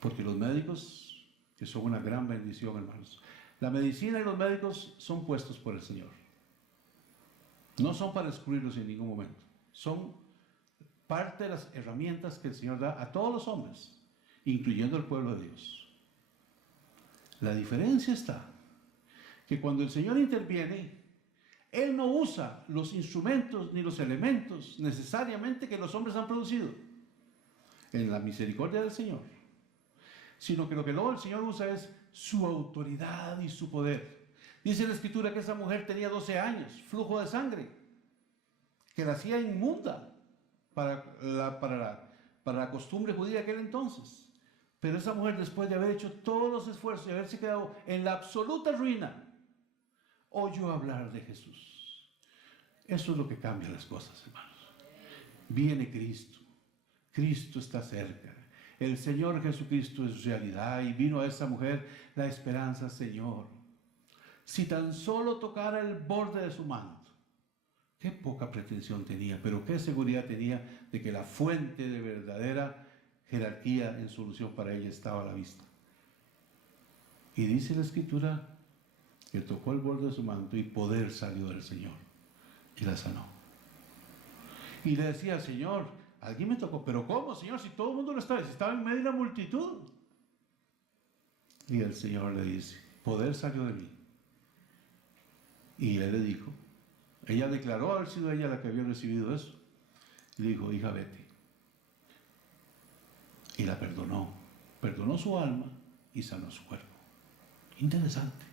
Porque los médicos, que son una gran bendición, hermanos. La medicina y los médicos son puestos por el Señor. No son para excluirlos en ningún momento. Son parte de las herramientas que el Señor da a todos los hombres, incluyendo el pueblo de Dios. La diferencia está que cuando el Señor interviene, Él no usa los instrumentos ni los elementos necesariamente que los hombres han producido en la misericordia del Señor, sino que lo que luego el Señor usa es su autoridad y su poder. Dice la Escritura que esa mujer tenía 12 años, flujo de sangre, que la hacía inmunda para la costumbre judía de aquel entonces. Pero esa mujer, después de haber hecho todos los esfuerzos y haberse quedado en la absoluta ruina, oyó hablar de Jesús. Eso es lo que cambia las cosas, hermanos. Viene Cristo. Cristo está cerca. El Señor Jesucristo es realidad y vino a esa mujer la esperanza, Señor. Si tan solo tocara el borde de su manto. Qué poca pretensión tenía, pero qué seguridad tenía de que la fuente de verdadera jerarquía en solución para ella estaba a la vista. Y dice la Escritura que tocó el borde de su manto y poder salió del Señor y la sanó. Y le decía, Señor, alguien me tocó, pero ¿cómo, Señor? Si todo el mundo lo estaba, si estaba en medio de la multitud. Y el Señor le dice, poder salió de mí. Y él le dijo, ella declaró haber sido ella la que había recibido eso. Y le dijo, hija, vete. Y la perdonó. Perdonó su alma y sanó su cuerpo. Interesante.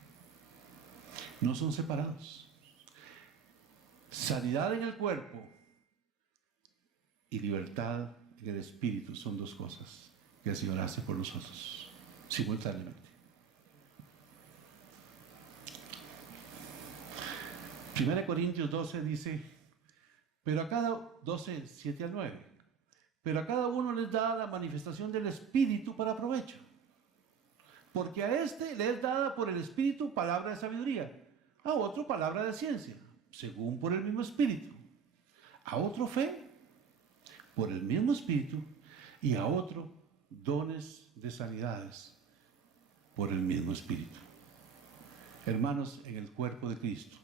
No son separados. Sanidad en el cuerpo y libertad en el espíritu son dos cosas que el Señor hace por nosotros simultáneamente. 1 Corintios 12 dice, pero a cada 12, 7 al 9, pero a cada uno les da la manifestación del Espíritu para provecho. Porque a este le es dada por el Espíritu palabra de sabiduría, a otro palabra de ciencia, según por el mismo Espíritu, a otro fe, por el mismo Espíritu, y a otro dones de sanidades, por el mismo Espíritu. Hermanos, en el cuerpo de Cristo,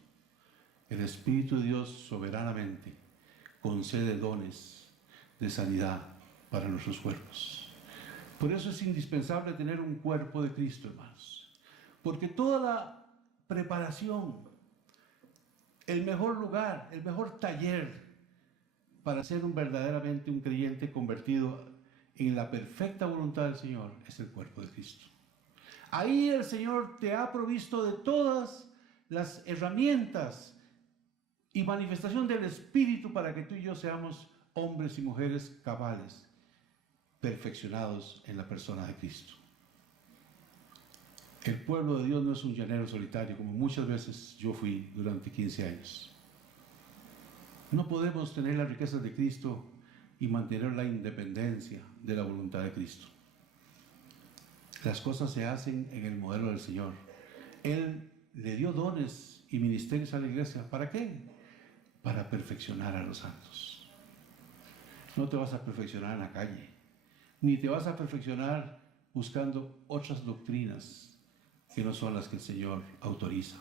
el Espíritu de Dios soberanamente concede dones de sanidad para nuestros cuerpos. Por eso es indispensable tener un cuerpo de Cristo, hermanos. Porque toda la preparación, el mejor lugar, el mejor taller para ser verdaderamente un creyente convertido en la perfecta voluntad del Señor es el cuerpo de Cristo. Ahí el Señor te ha provisto de todas las herramientas y manifestación del Espíritu para que tú y yo seamos hombres y mujeres cabales, perfeccionados en la persona de Cristo. El pueblo de Dios no es un llanero solitario, como muchas veces yo fui durante 15 años. No podemos tener las riquezas de Cristo y mantener la independencia de la voluntad de Cristo. Las cosas se hacen en el modelo del Señor. Él le dio dones y ministerios a la iglesia. ¿Para qué? Para perfeccionar a los santos. No te vas a perfeccionar en la calle, ni te vas a perfeccionar buscando otras doctrinas que no son las que el Señor autoriza.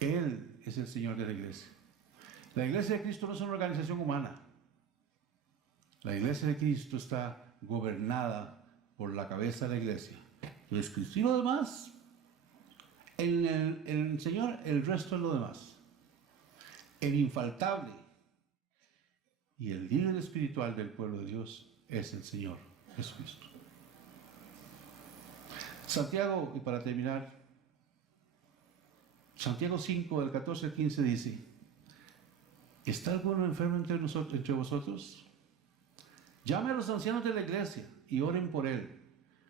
Él es el Señor de la iglesia. La iglesia de Cristo no es una organización humana. La iglesia de Cristo está gobernada por la cabeza de la iglesia, que es Cristo. Y lo demás, el Señor, el resto es lo demás. El infaltable y el líder espiritual del pueblo de Dios es el Señor Jesucristo. Santiago, y para terminar, Santiago 5, del 14 al 15 dice, ¿está alguno enfermo entre vosotros? Llame a los ancianos de la iglesia y oren por él,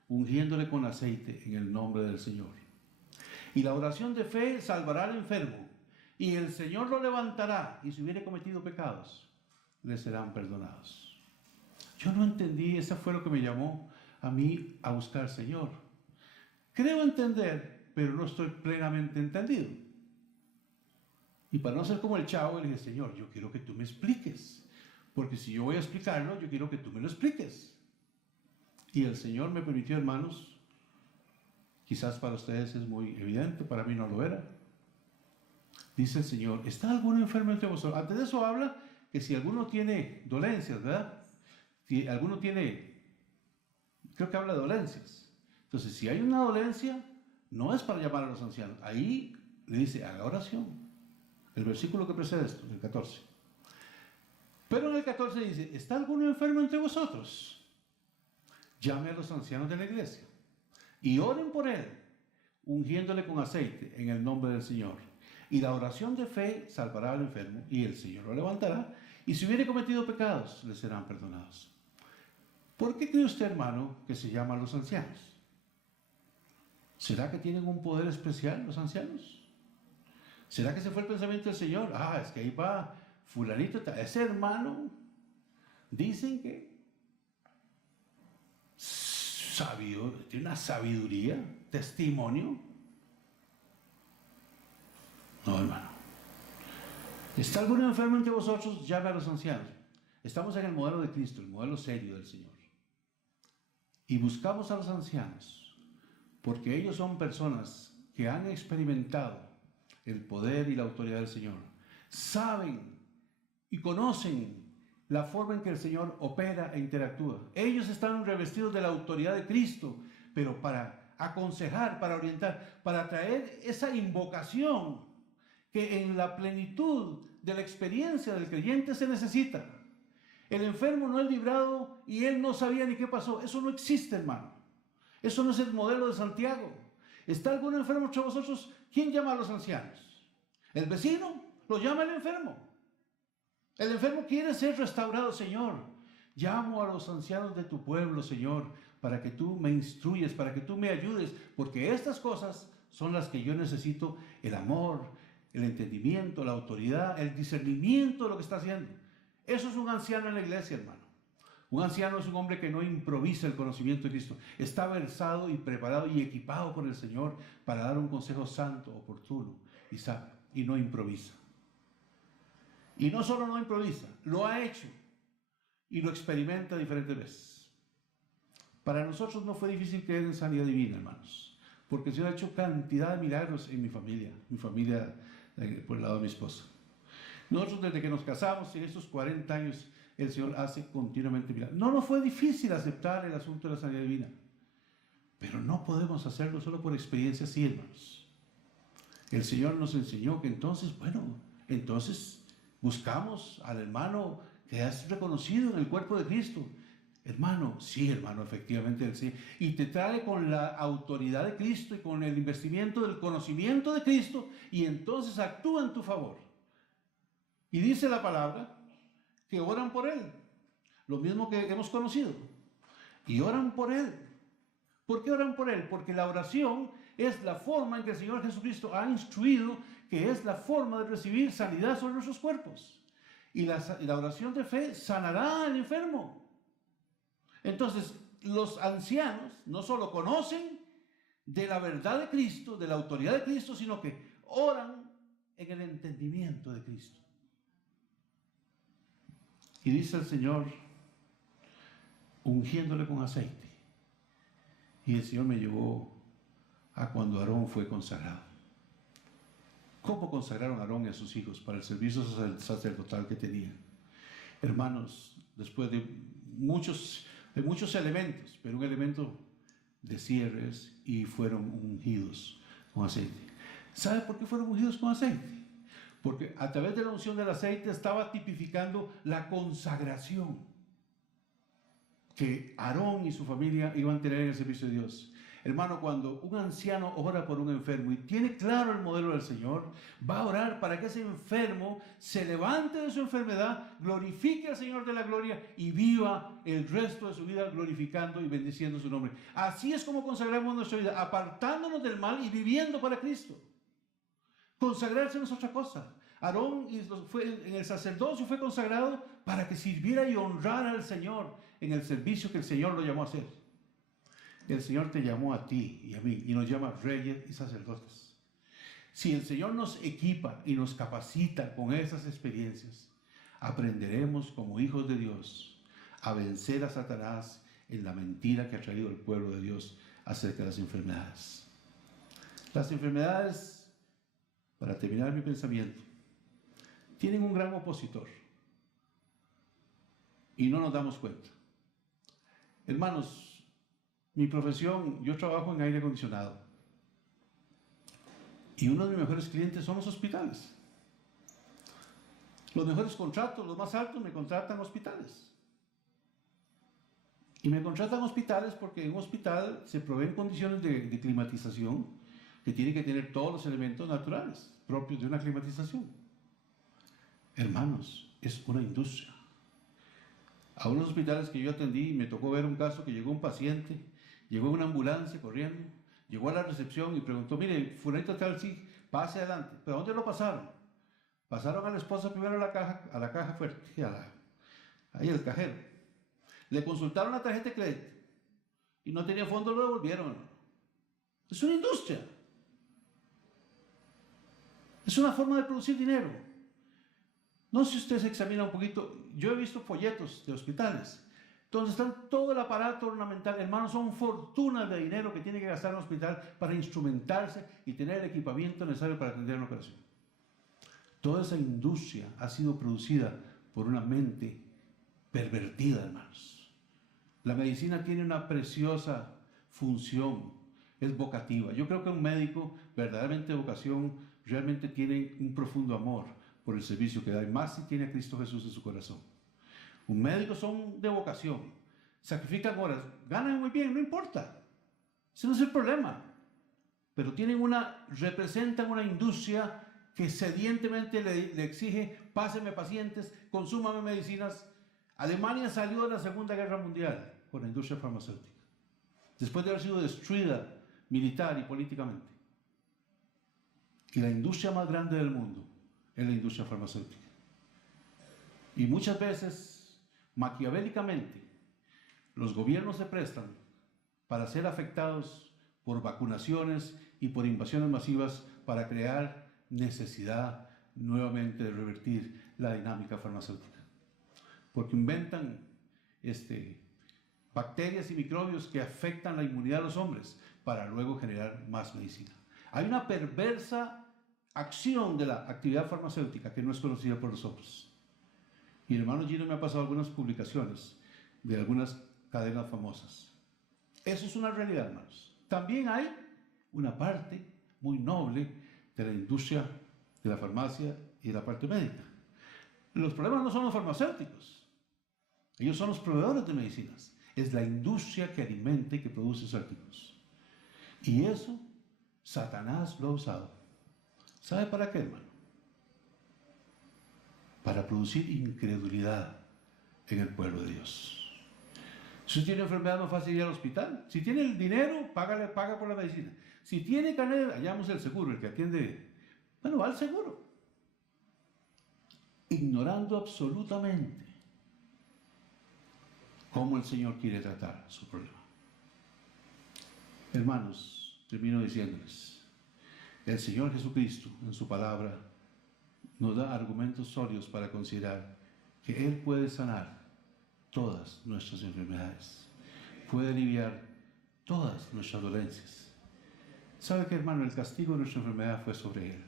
ungiéndole con aceite en el nombre del Señor. Y la oración de fe salvará al enfermo, y el Señor lo levantará, y si hubiere cometido pecados, le serán perdonados. Yo no entendí, eso fue lo que me llamó a mí a buscar al Señor. Creo entender, pero no estoy plenamente entendido. Y para no ser como el chavo, le dije, Señor, yo quiero que tú me expliques, porque si yo voy a explicarlo, yo quiero que tú me lo expliques. Y el Señor me permitió, hermanos, quizás para ustedes es muy evidente, para mí no lo era. Dice el Señor, ¿está alguno enfermo entre vosotros? Antes de eso habla que si alguno tiene dolencias, ¿verdad? Si alguno tiene, creo que habla de dolencias. Entonces, si hay una dolencia, no es para llamar a los ancianos. Ahí le dice, haga oración. El versículo que precede esto, el 14. Pero en el 14 dice, ¿está alguno enfermo entre vosotros? Llame a los ancianos de la iglesia y oren por él, ungiéndole con aceite en el nombre del Señor. Y la oración de fe salvará al enfermo, y el Señor lo levantará, y si hubiere cometido pecados, le serán perdonados. ¿Por qué cree usted, hermano, que se llaman los ancianos? ¿Será que tienen un poder especial los ancianos? ¿Será que ese fue el pensamiento del Señor? Ah, es que ahí va fulanito, ese hermano, dicen que sabio, tiene una sabiduría, testimonio. No, hermano. ¿Está alguno enfermo entre vosotros? Llame a los ancianos. Estamos en el modelo de Cristo, el modelo serio del Señor. Y buscamos a los ancianos porque ellos son personas que han experimentado el poder y la autoridad del Señor. Saben y conocen la forma en que el Señor opera e interactúa. Ellos están revestidos de la autoridad de Cristo, pero para aconsejar, para orientar, para traer esa invocación que en la plenitud de la experiencia del creyente se necesita. El enfermo no es librado y él no sabía ni qué pasó. Eso no existe, hermano. Eso no es el modelo de Santiago. ¿Está algún enfermo entre vosotros? ¿Quién llama a los ancianos? ¿El vecino? Lo llama el enfermo. El enfermo quiere ser restaurado, Señor. Llamo a los ancianos de tu pueblo, Señor, para que tú me instruyes, para que tú me ayudes, porque estas cosas son las que yo necesito: el amor, el entendimiento, la autoridad, el discernimiento de lo que está haciendo. Eso es un anciano en la iglesia, hermano. Un anciano es un hombre que no improvisa el conocimiento de Cristo. Está versado y preparado y equipado por el Señor para dar un consejo santo, oportuno y sabio, y no improvisa. Y no solo no improvisa, lo ha hecho y lo experimenta diferentes veces. Para nosotros no fue difícil creer en sanidad divina, hermanos, porque el Señor ha hecho cantidad de milagros en mi familia por el lado de mi esposa. Nosotros desde que nos casamos, en estos 40 años, el Señor hace continuamente milagros. No nos fue difícil aceptar el asunto de la sanidad divina, pero no podemos hacerlo solo por experiencia así, hermanos. El Señor nos enseñó que entonces, entonces buscamos al hermano que es reconocido en el cuerpo de Cristo. Hermano, sí, hermano, efectivamente él sí. Y te trae con la autoridad de Cristo y con el investimiento del conocimiento de Cristo, y entonces actúa en tu favor. Y dice la palabra que oran por él, lo mismo que hemos conocido, y oran por él. ¿Por qué oran por él? Porque la oración es la forma en que el Señor Jesucristo ha instruido, que es la forma de recibir sanidad sobre nuestros cuerpos. Y la oración de fe sanará al enfermo. Entonces, los ancianos no solo conocen de la verdad de Cristo, de la autoridad de Cristo, sino que oran en el entendimiento de Cristo. Y dice el Señor, ungiéndole con aceite. Y el Señor me llevó a cuando Aarón fue consagrado. ¿Cómo consagraron a Aarón y a sus hijos para el servicio sacerdotal que tenían? Hermanos, después de muchos elementos, pero un elemento de cierres, y fueron ungidos con aceite. ¿Sabe por qué fueron ungidos con aceite? Porque a través de la unción del aceite estaba tipificando la consagración que Aarón y su familia iban a tener en el servicio de Dios. Hermano, cuando un anciano ora por un enfermo y tiene claro el modelo del Señor, va a orar para que ese enfermo se levante de su enfermedad, glorifique al Señor de la gloria y viva el resto de su vida glorificando y bendiciendo su nombre. Así es como consagramos nuestra vida, apartándonos del mal y viviendo para Cristo. Consagrarse no es otra cosa. Aarón en el sacerdocio fue consagrado para que sirviera y honrara al Señor en el servicio que el Señor lo llamó a hacer. El Señor te llamó a ti y a mí y nos llama reyes y sacerdotes. Si el Señor nos equipa y nos capacita con esas experiencias, aprenderemos como hijos de Dios a vencer a Satanás en la mentira que ha traído el pueblo de Dios acerca de las enfermedades. Las enfermedades, para terminar mi pensamiento, tienen un gran opositor y no nos damos cuenta. Hermanos, mi profesión, yo trabajo en aire acondicionado y uno de mis mejores clientes son los hospitales. Los mejores contratos, los más altos, me contratan hospitales. Y me contratan hospitales porque en un hospital se proveen condiciones de climatización que tienen que tener todos los elementos naturales propios de una climatización. Hermanos, es una industria. A unos hospitales que yo atendí, me tocó ver un caso que llegó un paciente, llegó en una ambulancia corriendo, llegó a la recepción y preguntó, mire, fulanito tal, sí, pase adelante. ¿Pero dónde lo pasaron? Pasaron a la esposa primero a la caja fuerte, ahí el cajero. Le consultaron la tarjeta de crédito y no tenía fondo, lo devolvieron. Es una industria. Es una forma de producir dinero. No sé si usted se examina un poquito. Yo he visto folletos de hospitales donde están todo el aparato ornamental. Hermanos, son fortunas de dinero que tiene que gastar el hospital para instrumentarse y tener el equipamiento necesario para atender una operación. Toda esa industria ha sido producida por una mente pervertida, hermanos. La medicina tiene una preciosa función, es vocativa. Yo creo que un médico verdaderamente de vocación realmente tiene un profundo amor por el servicio que da, y más si tiene a Cristo Jesús en su corazón. Un médico son de vocación, sacrifican horas, ganan muy bien, no importa, ese no es el problema, pero representan una industria que sedientemente le exige, páseme pacientes, consúmame medicinas. Alemania salió de la Segunda Guerra Mundial con la industria farmacéutica, después de haber sido destruida militar y políticamente. Y la industria más grande del mundo es la industria farmacéutica. Y muchas veces, maquiavélicamente, los gobiernos se prestan para ser afectados por vacunaciones y por invasiones masivas para crear necesidad nuevamente de revertir la dinámica farmacéutica. Porque inventan bacterias y microbios que afectan la inmunidad de los hombres para luego generar más medicina. Hay una perversa acción de la actividad farmacéutica que no es conocida por nosotros. Mi hermano Gino me ha pasado algunas publicaciones de algunas cadenas famosas. Eso es una realidad, hermanos. También hay una parte muy noble de la industria de la farmacia y de la parte médica. Los problemas no son los farmacéuticos, ellos son los proveedores de medicinas. Es la industria que alimenta y que produce esos artículos. Y eso Satanás lo ha usado. ¿Sabe para qué, hermano? Para producir incredulidad en el pueblo de Dios. Si usted tiene enfermedad, no es fácil ir al hospital. Si tiene el dinero, paga por la medicina. Si tiene carnet, hallamos el seguro, el que atiende. Bueno, va al seguro. Ignorando absolutamente cómo el Señor quiere tratar su problema. Hermanos, termino diciéndoles, el Señor Jesucristo en su palabra nos da argumentos sólidos para considerar que Él puede sanar todas nuestras enfermedades, puede aliviar todas nuestras dolencias. ¿Sabe qué, hermano? El castigo de nuestra enfermedad fue sobre Él,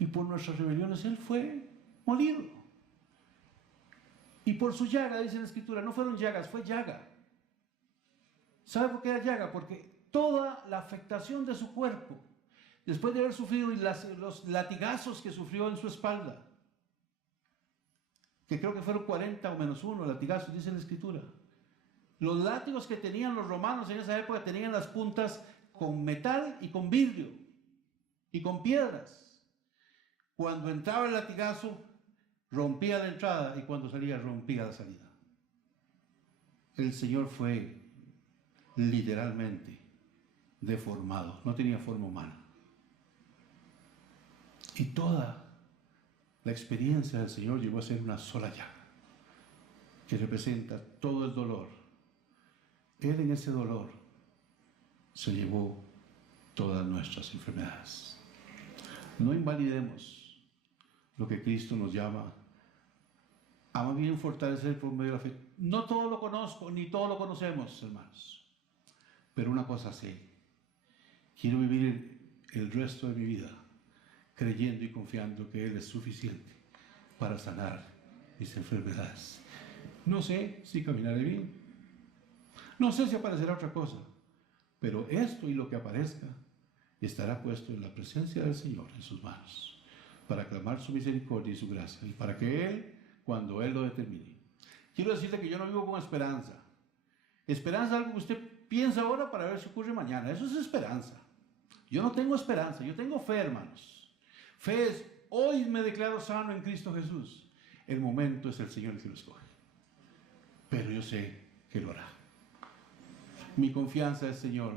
y por nuestras rebeliones Él fue molido. Y por su llaga, dice la Escritura, no fueron llagas, fue llaga. ¿Sabe por qué era llaga? Porque toda la afectación de su cuerpo, después de haber sufrido los latigazos que sufrió en su espalda, que creo que fueron 40 o menos 1 latigazos, dice la Escritura. Los látigos que tenían los romanos en esa época tenían las puntas con metal y con vidrio y con piedras. Cuando entraba el latigazo, rompía la entrada, y cuando salía, rompía la salida. El Señor fue literalmente deformado, no tenía forma humana. Y toda la experiencia del Señor llegó a ser una sola llaga, que representa todo el dolor. Él en ese dolor se llevó todas nuestras enfermedades. No invalidemos lo que Cristo nos llama a más bien fortalecer por medio de la fe. No todo lo conozco, ni todo lo conocemos, hermanos. Pero una cosa sé, quiero vivir el resto de mi vida creyendo y confiando que Él es suficiente para sanar mis enfermedades. No sé si caminaré bien, no sé si aparecerá otra cosa, pero esto y lo que aparezca estará puesto en la presencia del Señor en sus manos, para clamar su misericordia y su gracia, y para que Él, cuando Él lo determine. Quiero decirle que yo no vivo con esperanza. Esperanza es algo que usted piensa ahora para ver si ocurre mañana. Eso es esperanza. Yo no tengo esperanza, yo tengo fe, hermanos. Fe es, hoy me declaro sano en Cristo Jesús. El momento es el Señor el que lo escoge. Pero yo sé que lo hará. Mi confianza es, Señor,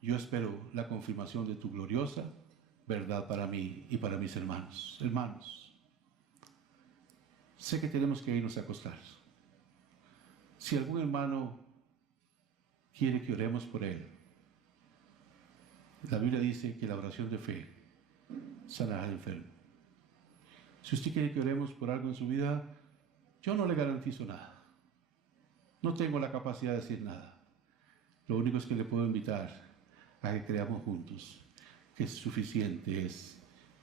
yo espero la confirmación de tu gloriosa verdad para mí y para mis hermanos. Hermanos, sé que tenemos que irnos a acostar. Si algún hermano quiere que oremos por él, la Biblia dice que la oración de fe sanará al enfermo. Si usted quiere que oremos por algo en su vida, yo no le garantizo nada. No tengo la capacidad de decir nada. Lo único es que le puedo invitar a que creamos juntos que suficiente es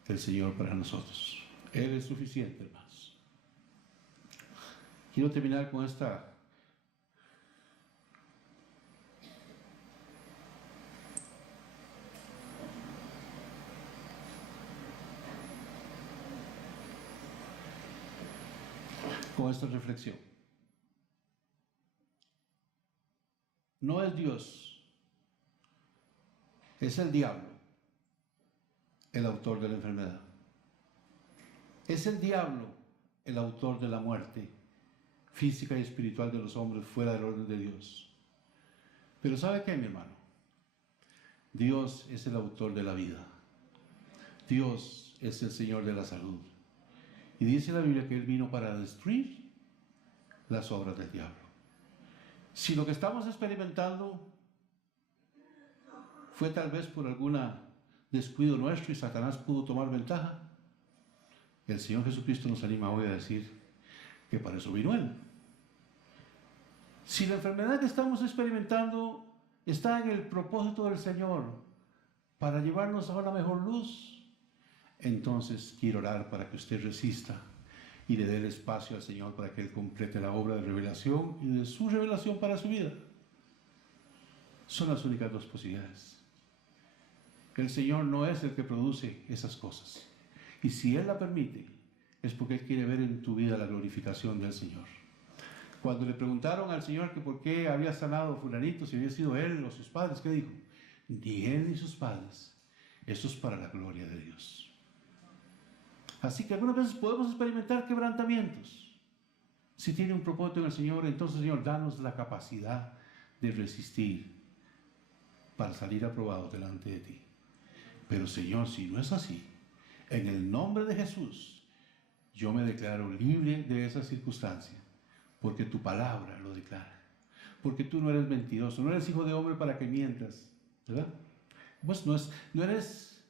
el Señor para nosotros. Él es suficiente, hermanos. Quiero terminar con esta reflexión. No es Dios, es el diablo el autor de la enfermedad. Es el diablo el autor de la muerte física y espiritual de los hombres fuera del orden de Dios. Pero ¿sabe qué, mi hermano? Dios es el autor de la vida. Dios es el Señor de la salud. Y dice la Biblia que Él vino para destruir las obras del diablo. Si lo que estamos experimentando fue tal vez por algún descuido nuestro y Satanás pudo tomar ventaja, el Señor Jesucristo nos anima hoy a decir que para eso vino Él. Si la enfermedad que estamos experimentando está en el propósito del Señor para llevarnos a una mejor luz, entonces quiero orar para que usted resista y le dé el espacio al Señor para que Él complete la obra de revelación y de su revelación para su vida. Son las únicas dos posibilidades. El Señor no es el que produce esas cosas. Y si Él la permite, es porque Él quiere ver en tu vida la glorificación del Señor. Cuando le preguntaron al Señor que por qué había sanado a fulanito, si había sido Él o sus padres, ¿qué dijo? Ni Él ni sus padres. Eso es para la gloria de Dios. Así que algunas veces podemos experimentar quebrantamientos. Si tiene un propósito en el Señor, entonces, Señor, danos la capacidad de resistir para salir aprobados delante de ti. Pero, Señor, si no es así, en el nombre de Jesús, yo me declaro libre de esa circunstancia, porque tu palabra lo declara. Porque tú no eres mentiroso, no eres hijo de hombre para que mientas, ¿verdad? Pues no eres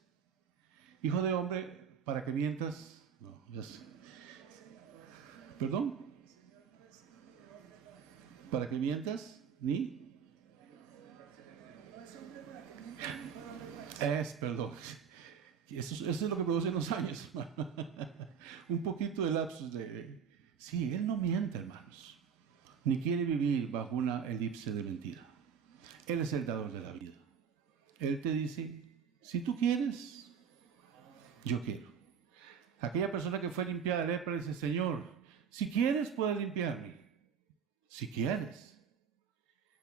hijo de hombre para que mientas. No, ya sé. ¿Perdón? ¿Para que mientas? ¿Ni? Perdón. Eso es lo que produce en los años. Un poquito de lapsus de... Sí, Él no miente, hermanos. Ni quiere vivir bajo una elipse de mentira. Él es el dador de la vida. Él te dice, si tú quieres, yo quiero. Aquella persona que fue limpiada de lepra dice, Señor, si quieres puedes limpiarme. Si quieres.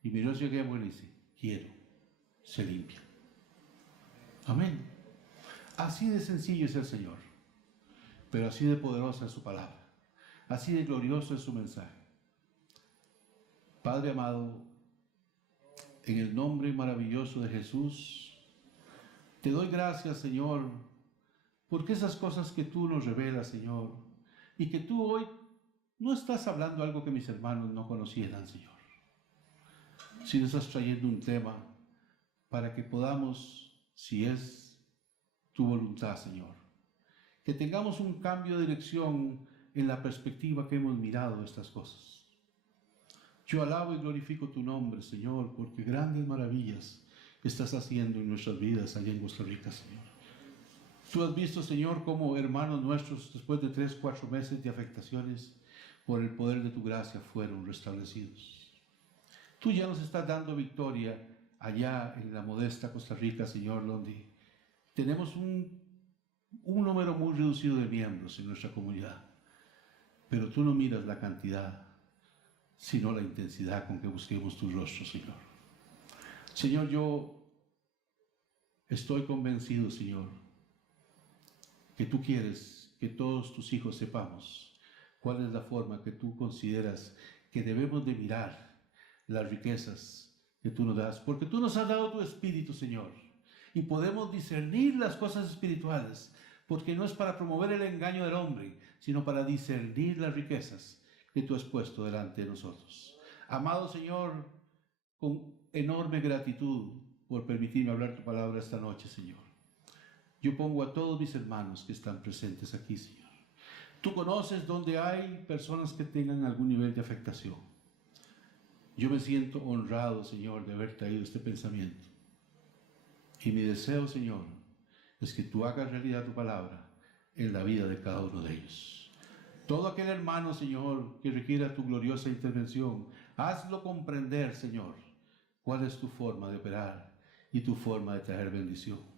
Y miró al Señor y dice, quiero, se limpia. Amén. Así de sencillo es el Señor, pero así de poderosa es su palabra, así de glorioso es su mensaje. Padre amado, en el nombre maravilloso de Jesús, te doy gracias, Señor, porque esas cosas que tú nos revelas, Señor, y que tú hoy no estás hablando algo que mis hermanos no conocieran, Señor, sino estás trayendo un tema para que podamos, si es tu voluntad, Señor, que tengamos un cambio de dirección en la perspectiva que hemos mirado estas cosas. Yo alabo y glorifico tu nombre, Señor, porque grandes maravillas estás haciendo en nuestras vidas allá en Costa Rica, Señor. Tú has visto, Señor, cómo hermanos nuestros, después de 3, 4 meses de afectaciones, por el poder de tu gracia fueron restablecidos. Tú ya nos estás dando victoria allá en la modesta Costa Rica, Señor, donde tenemos un número muy reducido de miembros en nuestra comunidad. Pero tú no miras la cantidad, sino la intensidad con que busquemos tu rostro, Señor. Señor, yo estoy convencido, Señor, que tú quieres que todos tus hijos sepamos cuál es la forma que tú consideras que debemos de mirar las riquezas que tú nos das, porque tú nos has dado tu espíritu, Señor, y podemos discernir las cosas espirituales, porque no es para promover el engaño del hombre, sino para discernir las riquezas que tú has puesto delante de nosotros. Amado Señor, con enorme gratitud por permitirme hablar tu palabra esta noche, Señor. Yo pongo a todos mis hermanos que están presentes aquí, Señor. Tú conoces donde hay personas que tengan algún nivel de afectación. Yo me siento honrado, Señor, de haber traído este pensamiento. Y mi deseo, Señor, es que tú hagas realidad tu palabra en la vida de cada uno de ellos. Todo aquel hermano, Señor, que requiera tu gloriosa intervención, hazlo comprender, Señor, cuál es tu forma de operar y tu forma de traer bendición.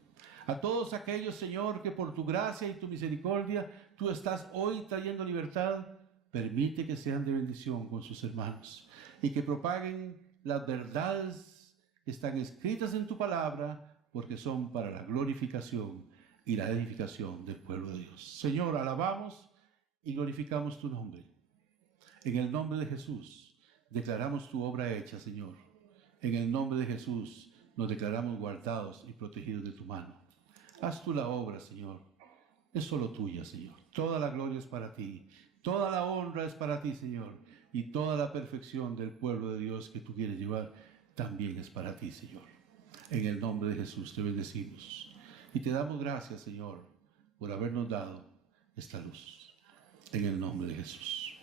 A todos aquellos, Señor, que por tu gracia y tu misericordia tú estás hoy trayendo libertad, permite que sean de bendición con sus hermanos y que propaguen las verdades que están escritas en tu palabra, porque son para la glorificación y la edificación del pueblo de Dios. Señor, alabamos y glorificamos tu nombre. En el nombre de Jesús declaramos tu obra hecha, Señor. En el nombre de Jesús nos declaramos guardados y protegidos de tu mano. Haz tú la obra, Señor. Es solo tuya, Señor. Toda la gloria es para ti. Toda la honra es para ti, Señor. Y toda la perfección del pueblo de Dios que tú quieres llevar también es para ti, Señor. En el nombre de Jesús te bendecimos. Y te damos gracias, Señor, por habernos dado esta luz. En el nombre de Jesús.